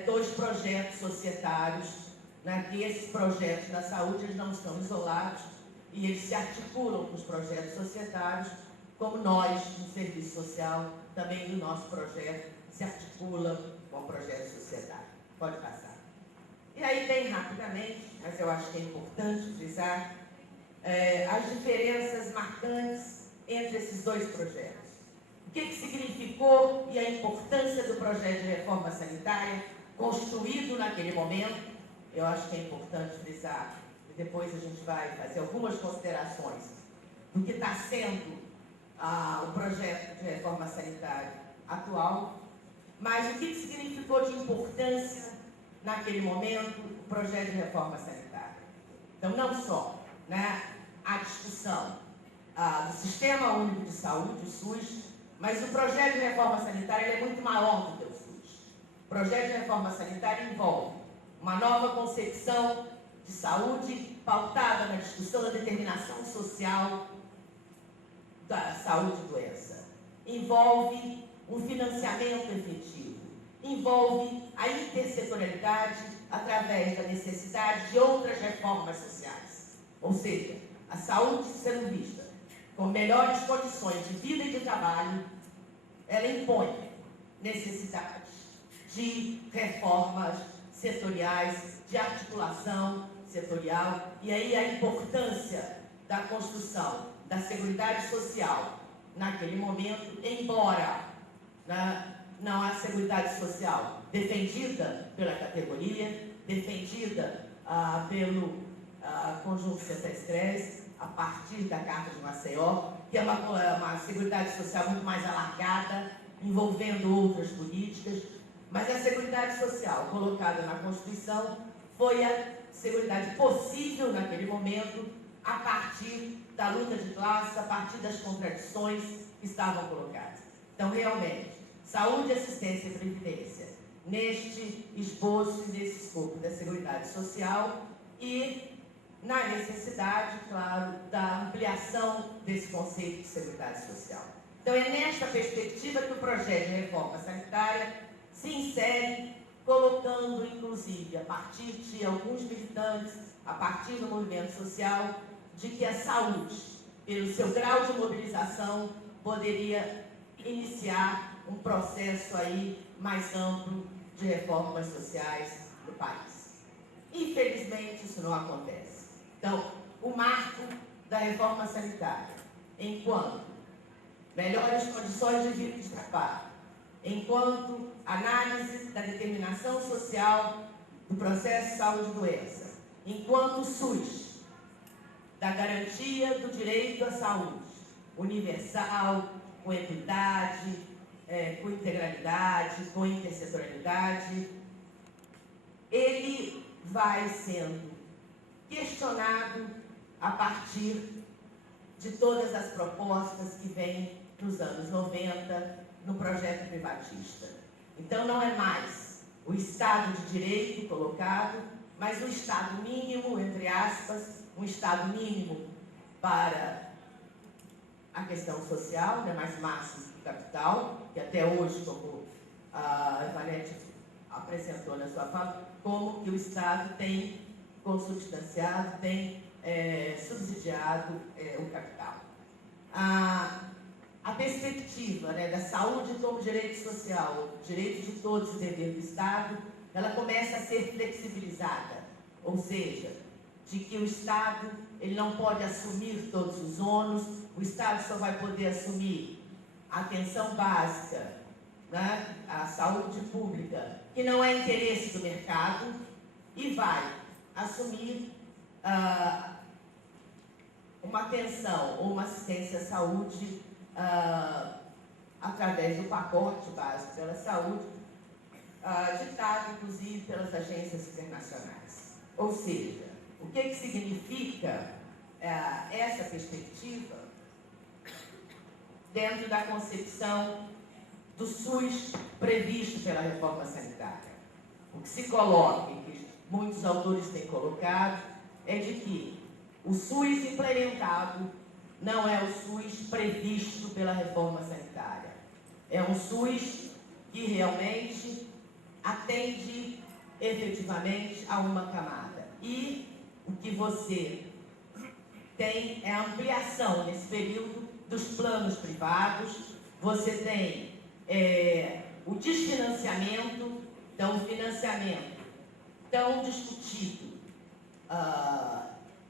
dois projetos societários, né, que esses projetos da saúde eles não estão isolados e eles se articulam com os projetos societários, como nós, no serviço social, também o nosso projeto se articula com o projeto societário. Pode passar. E aí, bem rapidamente, mas eu acho que é importante frisar as diferenças marcantes entre esses dois projetos. O que significou e a importância do projeto de reforma sanitária construído naquele momento. Eu acho que é importante frisar, e depois a gente vai fazer algumas considerações do que está sendo o projeto de reforma sanitária atual, mas o que significou de importância naquele momento o projeto de reforma sanitária. Então, não só, né, a discussão do Sistema Único de Saúde, o SUS, mas o projeto de reforma sanitária é muito maior do que o SUS. O projeto de reforma sanitária envolve uma nova concepção de saúde pautada na discussão da determinação social da saúde e doença. Envolve um financiamento efetivo, envolve a intersetorialidade através da necessidade de outras reformas sociais. Ou seja, a saúde sendo vista com melhores condições de vida e de trabalho, ela impõe necessidades de reformas setoriais, de articulação setorial, e aí a importância da construção da Seguridade Social naquele momento, embora não a Seguridade Social defendida pela categoria, defendida pelo Conjunto Santa-Estresse, a partir da Carta de Maceió, que é uma Seguridade Social muito mais alargada, envolvendo outras políticas, mas a Seguridade Social colocada na Constituição foi a Seguridade possível naquele momento, a partir da luta de classe, a partir das contradições que estavam colocadas. Então, realmente, saúde, assistência e previdência, neste esboço e nesse escopo da Seguridade Social e na necessidade, claro, da ampliação desse conceito de Seguridade Social. Então, é nesta perspectiva que o projeto de reforma sanitária se insere, colocando, inclusive, a partir de alguns militantes, a partir do movimento social, de que a saúde, pelo seu grau de mobilização, poderia iniciar um processo aí mais amplo de reformas sociais no país. Infelizmente, isso não acontece. Então, o marco da reforma sanitária, enquanto melhores condições de vida e de trabalho, enquanto análise da determinação social do processo de saúde e doença, enquanto o SUS, da garantia do direito à saúde universal, com equidade, com integralidade, com intersetorialidade, ele vai sendo questionado a partir de todas as propostas que vêm nos anos 90 no projeto privatista. Então, não é mais o Estado de Direito colocado, mas um Estado mínimo, entre aspas, um Estado mínimo para a questão social, né, mais máximo do capital, que até hoje, como a Ivanete apresentou na sua fala, como que o Estado tem consubstanciado, tem subsidiado o capital. A perspectiva, né, da saúde como direito social, direito de todos e dever do Estado, ela começa a ser flexibilizada, ou seja, de que o Estado ele não pode assumir todos os ônus, o Estado só vai poder assumir a atenção básica, né, a saúde pública, que não é interesse do mercado, e vai assumir uma atenção ou uma assistência à saúde através do pacote básico pela saúde, ditado inclusive pelas agências internacionais. Ou seja, o que significa essa perspectiva dentro da concepção do SUS previsto pela reforma sanitária? O que se coloca, e que muitos autores têm colocado, é de que o SUS implementado não é o SUS previsto pela reforma sanitária. É um SUS que realmente atende efetivamente a uma camada. E o que você tem é a ampliação nesse período dos planos privados, você tem o desfinanciamento, então o financiamento tão discutido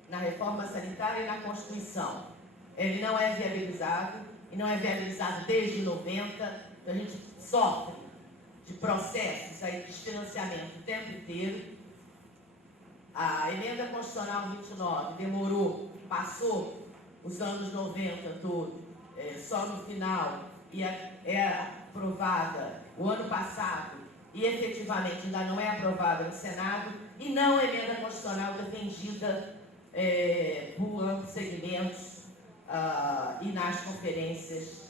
na reforma sanitária e na Constituição. Ele não é viabilizado, e não é viabilizado desde 90, então a gente sofre de processos aí de financiamento o tempo inteiro. A emenda constitucional 29 demorou, passou os anos 90 todo, só no final, e é aprovada o ano passado, e efetivamente ainda não é aprovada no Senado, e não emenda constitucional defendida por amplos segmentos e nas conferências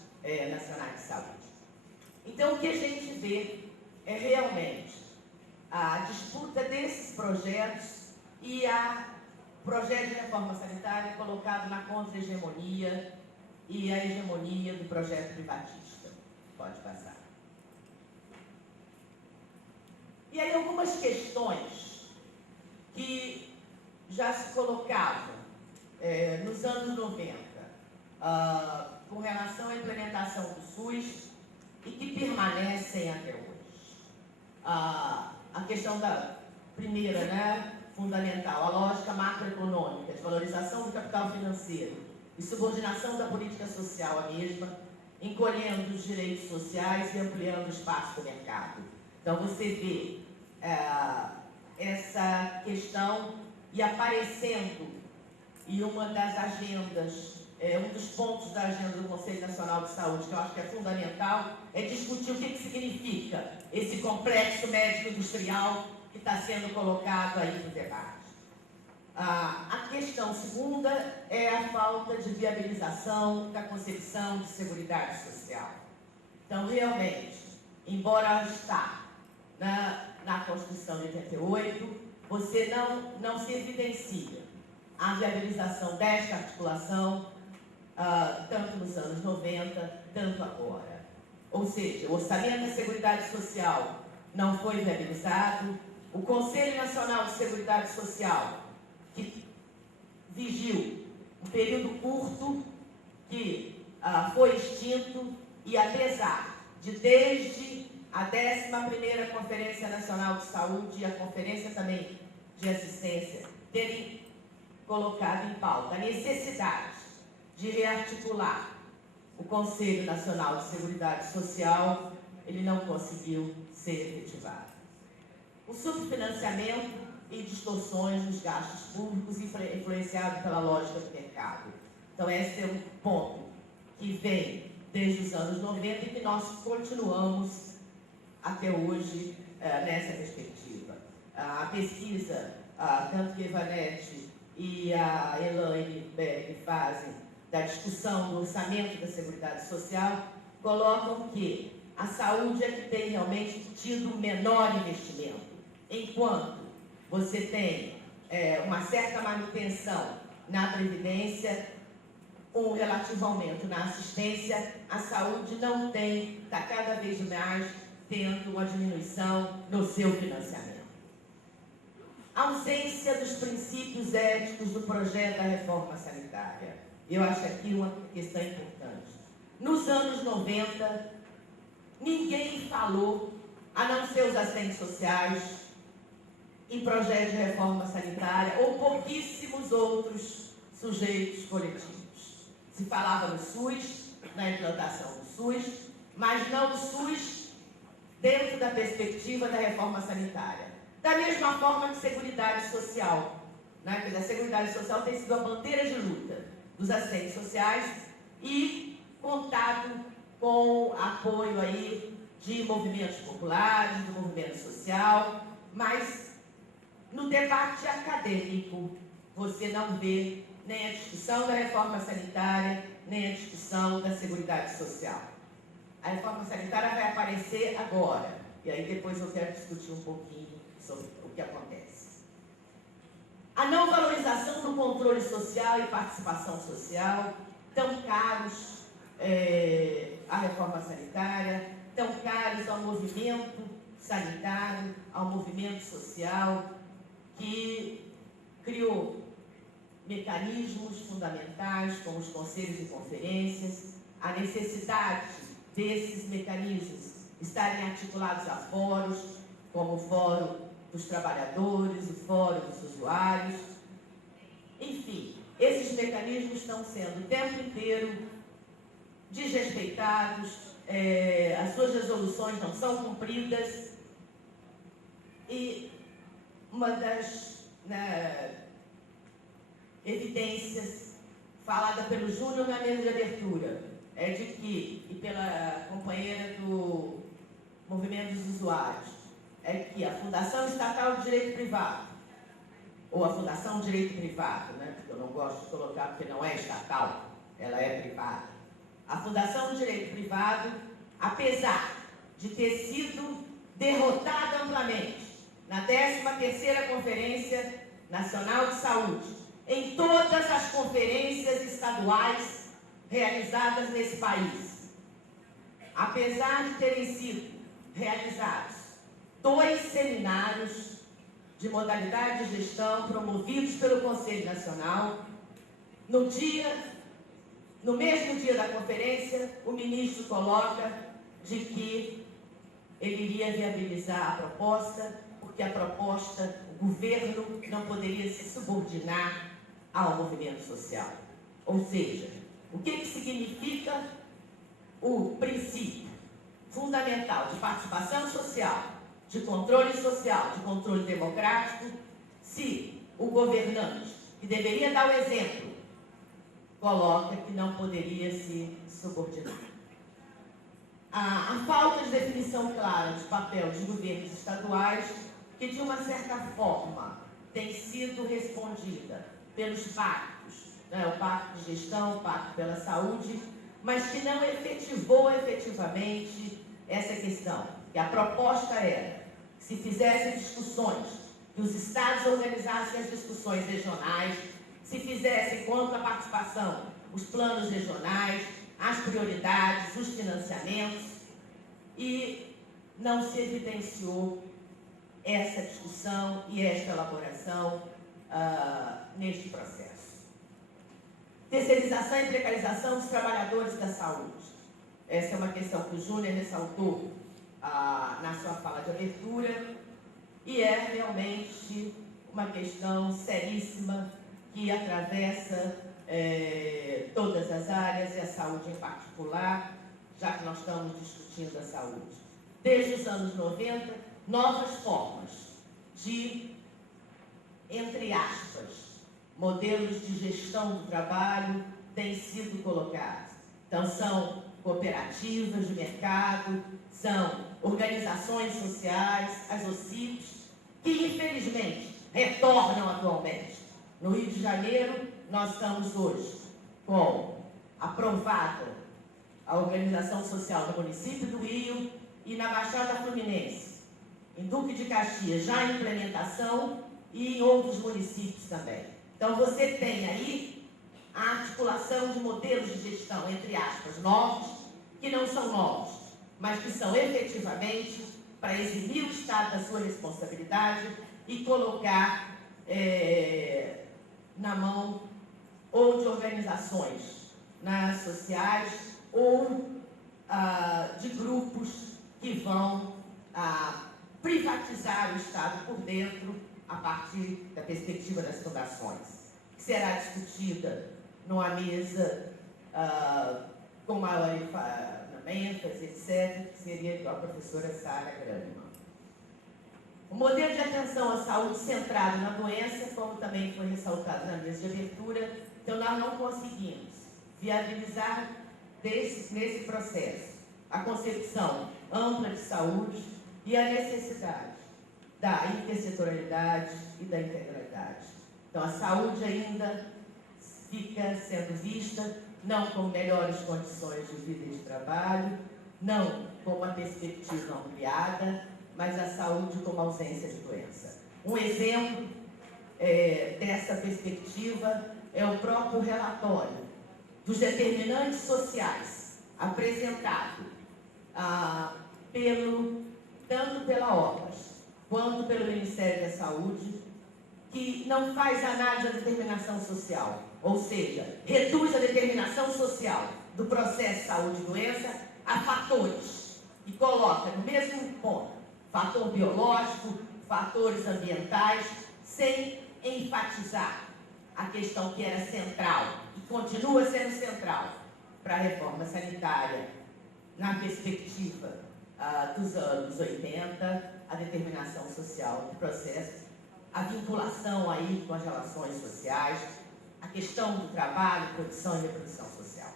nacionais de saúde. Então, o que a gente vê é realmente a disputa desses projetos e a projeto de reforma sanitária colocado na contra-hegemonia e a hegemonia do projeto privatista. Pode passar. E aí algumas questões que já se colocavam nos anos 90 com relação à implementação do SUS e que permanecem até hoje. A questão da primeira, né, fundamental, a lógica macroeconômica, de valorização do capital financeiro e subordinação da política social à mesma, encolhendo os direitos sociais e ampliando o espaço do mercado. Então, você vê essa questão e aparecendo em uma das agendas, um dos pontos da agenda do Conselho Nacional de Saúde, que eu acho que é fundamental, é discutir o que significa esse complexo médico-industrial que está sendo colocado aí no debate. A questão segunda é a falta de viabilização da concepção de seguridade social. Então, realmente, embora está na Constituição de 88, você não se evidencia a viabilização desta articulação, tanto nos anos 90, tanto agora. Ou seja, o Orçamento da Seguridade Social não foi viabilizado, o Conselho Nacional de Seguridade Social, que vigiu um período curto, que foi extinto, e apesar de desde a 11ª Conferência Nacional de Saúde e a Conferência também de Assistência terem colocado em pauta a necessidade de rearticular o Conselho Nacional de Seguridade Social, ele não conseguiu ser efetivado. O subfinanciamento e distorções nos gastos públicos influenciado pela lógica do mercado. Então, esse é um ponto que vem desde os anos 90 e que nós continuamos até hoje nessa perspectiva. A pesquisa, tanto que a Ivanete e a Elaine Berg fazem da discussão do orçamento da Seguridade Social, colocam que a saúde é que tem realmente tido menor investimento. Enquanto você tem uma certa manutenção na previdência, um relativo aumento na assistência, a saúde não tem, está cada vez mais tendo uma diminuição no seu financiamento. A ausência dos princípios éticos do projeto da reforma sanitária. Eu acho aqui uma questão importante. Nos anos 90, ninguém falou, a não ser os assistentes sociais, em projeto de reforma sanitária, ou pouquíssimos outros sujeitos coletivos. Se falava no SUS, na implantação do SUS, mas não o SUS dentro da perspectiva da reforma sanitária. Da mesma forma que Seguridade Social, né? Quer dizer, a Seguridade Social tem sido a bandeira de luta dos assistentes sociais e contado com apoio aí de movimentos populares, do movimento social, mas no debate acadêmico você não vê nem a discussão da reforma sanitária, nem a discussão da Seguridade Social. A reforma sanitária vai aparecer agora, e aí depois eu quero discutir um pouquinho sobre o que acontece. A não valorização do controle social e participação social, tão caros à reforma sanitária, tão caros ao movimento sanitário, ao movimento social, que criou mecanismos fundamentais, como os conselhos e conferências, a necessidade desses mecanismos estarem articulados a fóruns, como o Fórum dos Trabalhadores, o Fórum dos Usuários. Enfim, esses mecanismos estão sendo o tempo inteiro desrespeitados, as suas resoluções não são cumpridas, e uma das evidências falada pelo Júnior na mesa de abertura é de que, e pela companheira do Movimento dos Usuários, é que a Fundação Estatal de Direito Privado, ou a Fundação de Direito Privado, né, porque eu não gosto de colocar porque não é estatal, ela é privada. A Fundação do Direito Privado, apesar de ter sido derrotada amplamente na 13ª Conferência Nacional de Saúde, em todas as conferências estaduais realizadas nesse país, apesar de terem sido realizados 2 seminários de modalidade de gestão promovidos pelo Conselho Nacional, no mesmo dia da conferência, o ministro coloca de que ele iria viabilizar a proposta, porque a proposta, o governo não poderia se subordinar ao movimento social. Ou seja, o que significa o princípio fundamental de participação social, de controle social, de controle democrático, se o governante, que deveria dar o exemplo, coloca que não poderia se subordinar. A falta de definição clara de papel de governos estaduais, que de uma certa forma tem sido respondida pelos pactos, né? O pacto de gestão, o pacto pela saúde, mas que não efetivou efetivamente essa questão. Que a proposta era que se fizessem discussões, que os estados organizassem as discussões regionais, se fizessem quanto à participação, os planos regionais, as prioridades, os financiamentos, e não se evidenciou essa discussão e esta elaboração neste processo. Terceirização e precarização dos trabalhadores da saúde. Essa é uma questão que o Júnior ressaltou na sua fala de abertura, e é realmente uma questão seríssima que atravessa todas as áreas, e a saúde em particular, já que nós estamos discutindo a saúde. Desde os anos 90, novas formas de, entre aspas, modelos de gestão do trabalho têm sido colocados. Então, são cooperativas de mercado, são organizações sociais, as OCIPs, que infelizmente retornam atualmente. No Rio de Janeiro, nós estamos hoje com aprovada a organização social do município do Rio e na Baixada Fluminense, em Duque de Caxias, já em implementação, e em outros municípios também. Então, você tem aí a articulação de modelos de gestão, entre aspas, novos, que não são novos, mas que são efetivamente para eximir o Estado da sua responsabilidade e colocar na mão ou de organizações sociais ou de grupos que vão privatizar o Estado por dentro a partir da perspectiva das fundações, que será discutida numa mesa com maior ênfase, etc., que seria a professora Sara Graham. O modelo de atenção à saúde centrado na doença, como também foi ressaltado na mesa de abertura, então nós não conseguimos viabilizar nesse processo a concepção ampla de saúde e a necessidade da intersetorialidade e da integralidade. Então, a saúde ainda fica sendo vista não como melhores condições de vida e de trabalho, não como uma perspectiva ampliada, mas a saúde como ausência de doença. Um exemplo dessa perspectiva é o próprio relatório dos determinantes sociais apresentado tanto pela OPAS quanto pelo Ministério da Saúde, que não faz análise da determinação social, ou seja, reduz a determinação social do processo de saúde e doença a fatores, e coloca no mesmo ponto fator biológico, fatores ambientais, sem enfatizar a questão que era central, e continua sendo central para a reforma sanitária, na perspectiva dos anos 80, a determinação social do processo, a vinculação aí com as relações sociais, a questão do trabalho, produção e reprodução social.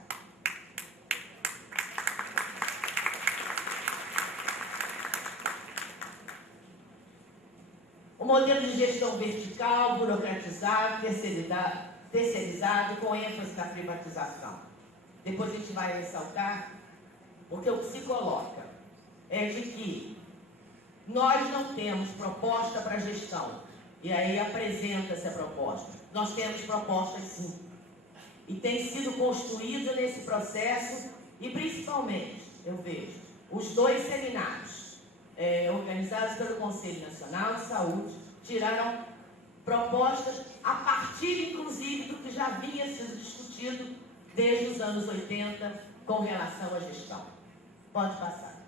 O modelo de gestão vertical, burocratizado, terceirizado, com ênfase na privatização. depois a gente vai ressaltar, porque o que se coloca é de que nós não temos proposta para gestão. E aí apresenta-se a proposta. Nós temos propostas sim. E tem sido construída nesse processo, e principalmente, eu vejo, os 2 seminários organizados pelo Conselho Nacional de Saúde tiraram propostas a partir, inclusive, do que já vinha sendo discutido desde os anos 80 com relação à gestão. Pode passar.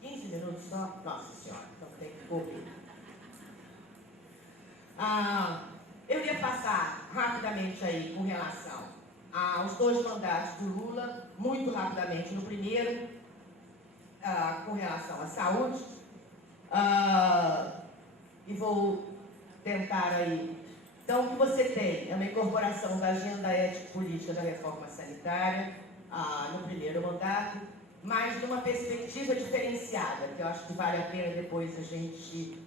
15 minutos só? Nossa Senhora, então tem que correr. Eu ia passar rapidamente aí com relação aos 2 mandatos do Lula, muito rapidamente. No primeiro, com relação à saúde, e vou tentar aí. Então, o que você tem é uma incorporação da agenda ético-política da reforma sanitária no primeiro mandato, mas numa perspectiva diferenciada, que eu acho que vale a pena depois a gente...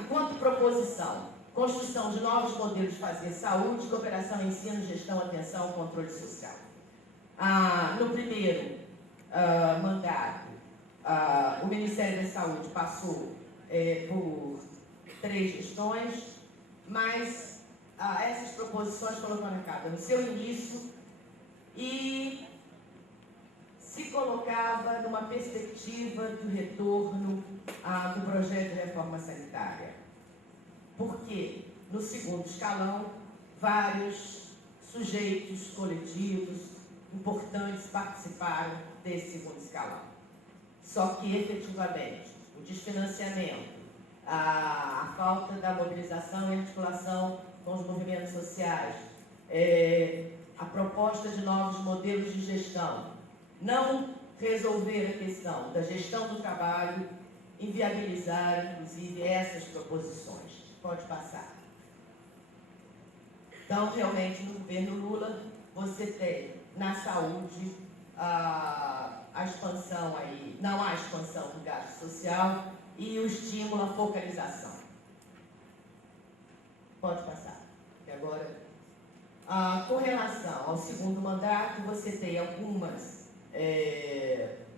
enquanto proposição, construção de novos modelos de fazer saúde, cooperação, ensino, gestão, atenção, controle social. No primeiro mandato, o Ministério da Saúde passou por 3 gestões, mas essas proposições colocando cada no seu início e se colocava numa perspectiva do retorno do projeto de reforma sanitária. Porque no segundo escalão, vários sujeitos coletivos importantes participaram desse segundo escalão. Só que, efetivamente, o desfinanciamento, a falta da mobilização e articulação com os movimentos sociais, a proposta de novos modelos de gestão, não resolver a questão da gestão do trabalho, inviabilizar, inclusive, essas proposições. Pode passar. Então, realmente, no governo Lula, você tem na saúde a expansão aí, não há expansão do gasto social e o estímulo à focalização. Pode passar. E agora, com relação ao segundo mandato, você tem algumas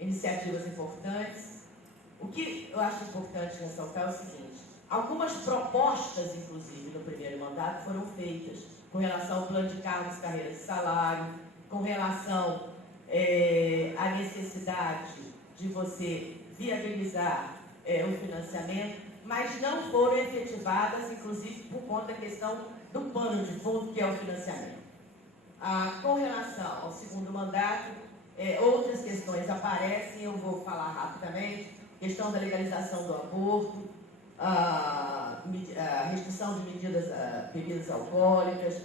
iniciativas importantes. O que eu acho importante ressaltar é o seguinte: algumas propostas, inclusive, no primeiro mandato foram feitas com relação ao plano de cargos, carreiras e salário, com relação à necessidade de você viabilizar o financiamento, mas não foram efetivadas, inclusive, por conta da questão do pano de fundo, que é o financiamento. Com relação ao segundo mandato, outras questões aparecem, eu vou falar rapidamente: questão da legalização do aborto, a restrição de bebidas alcoólicas,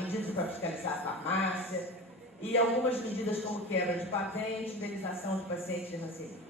medidas para fiscalizar a farmácia e algumas medidas como quebra de patente, indenização de pacientes de racismo.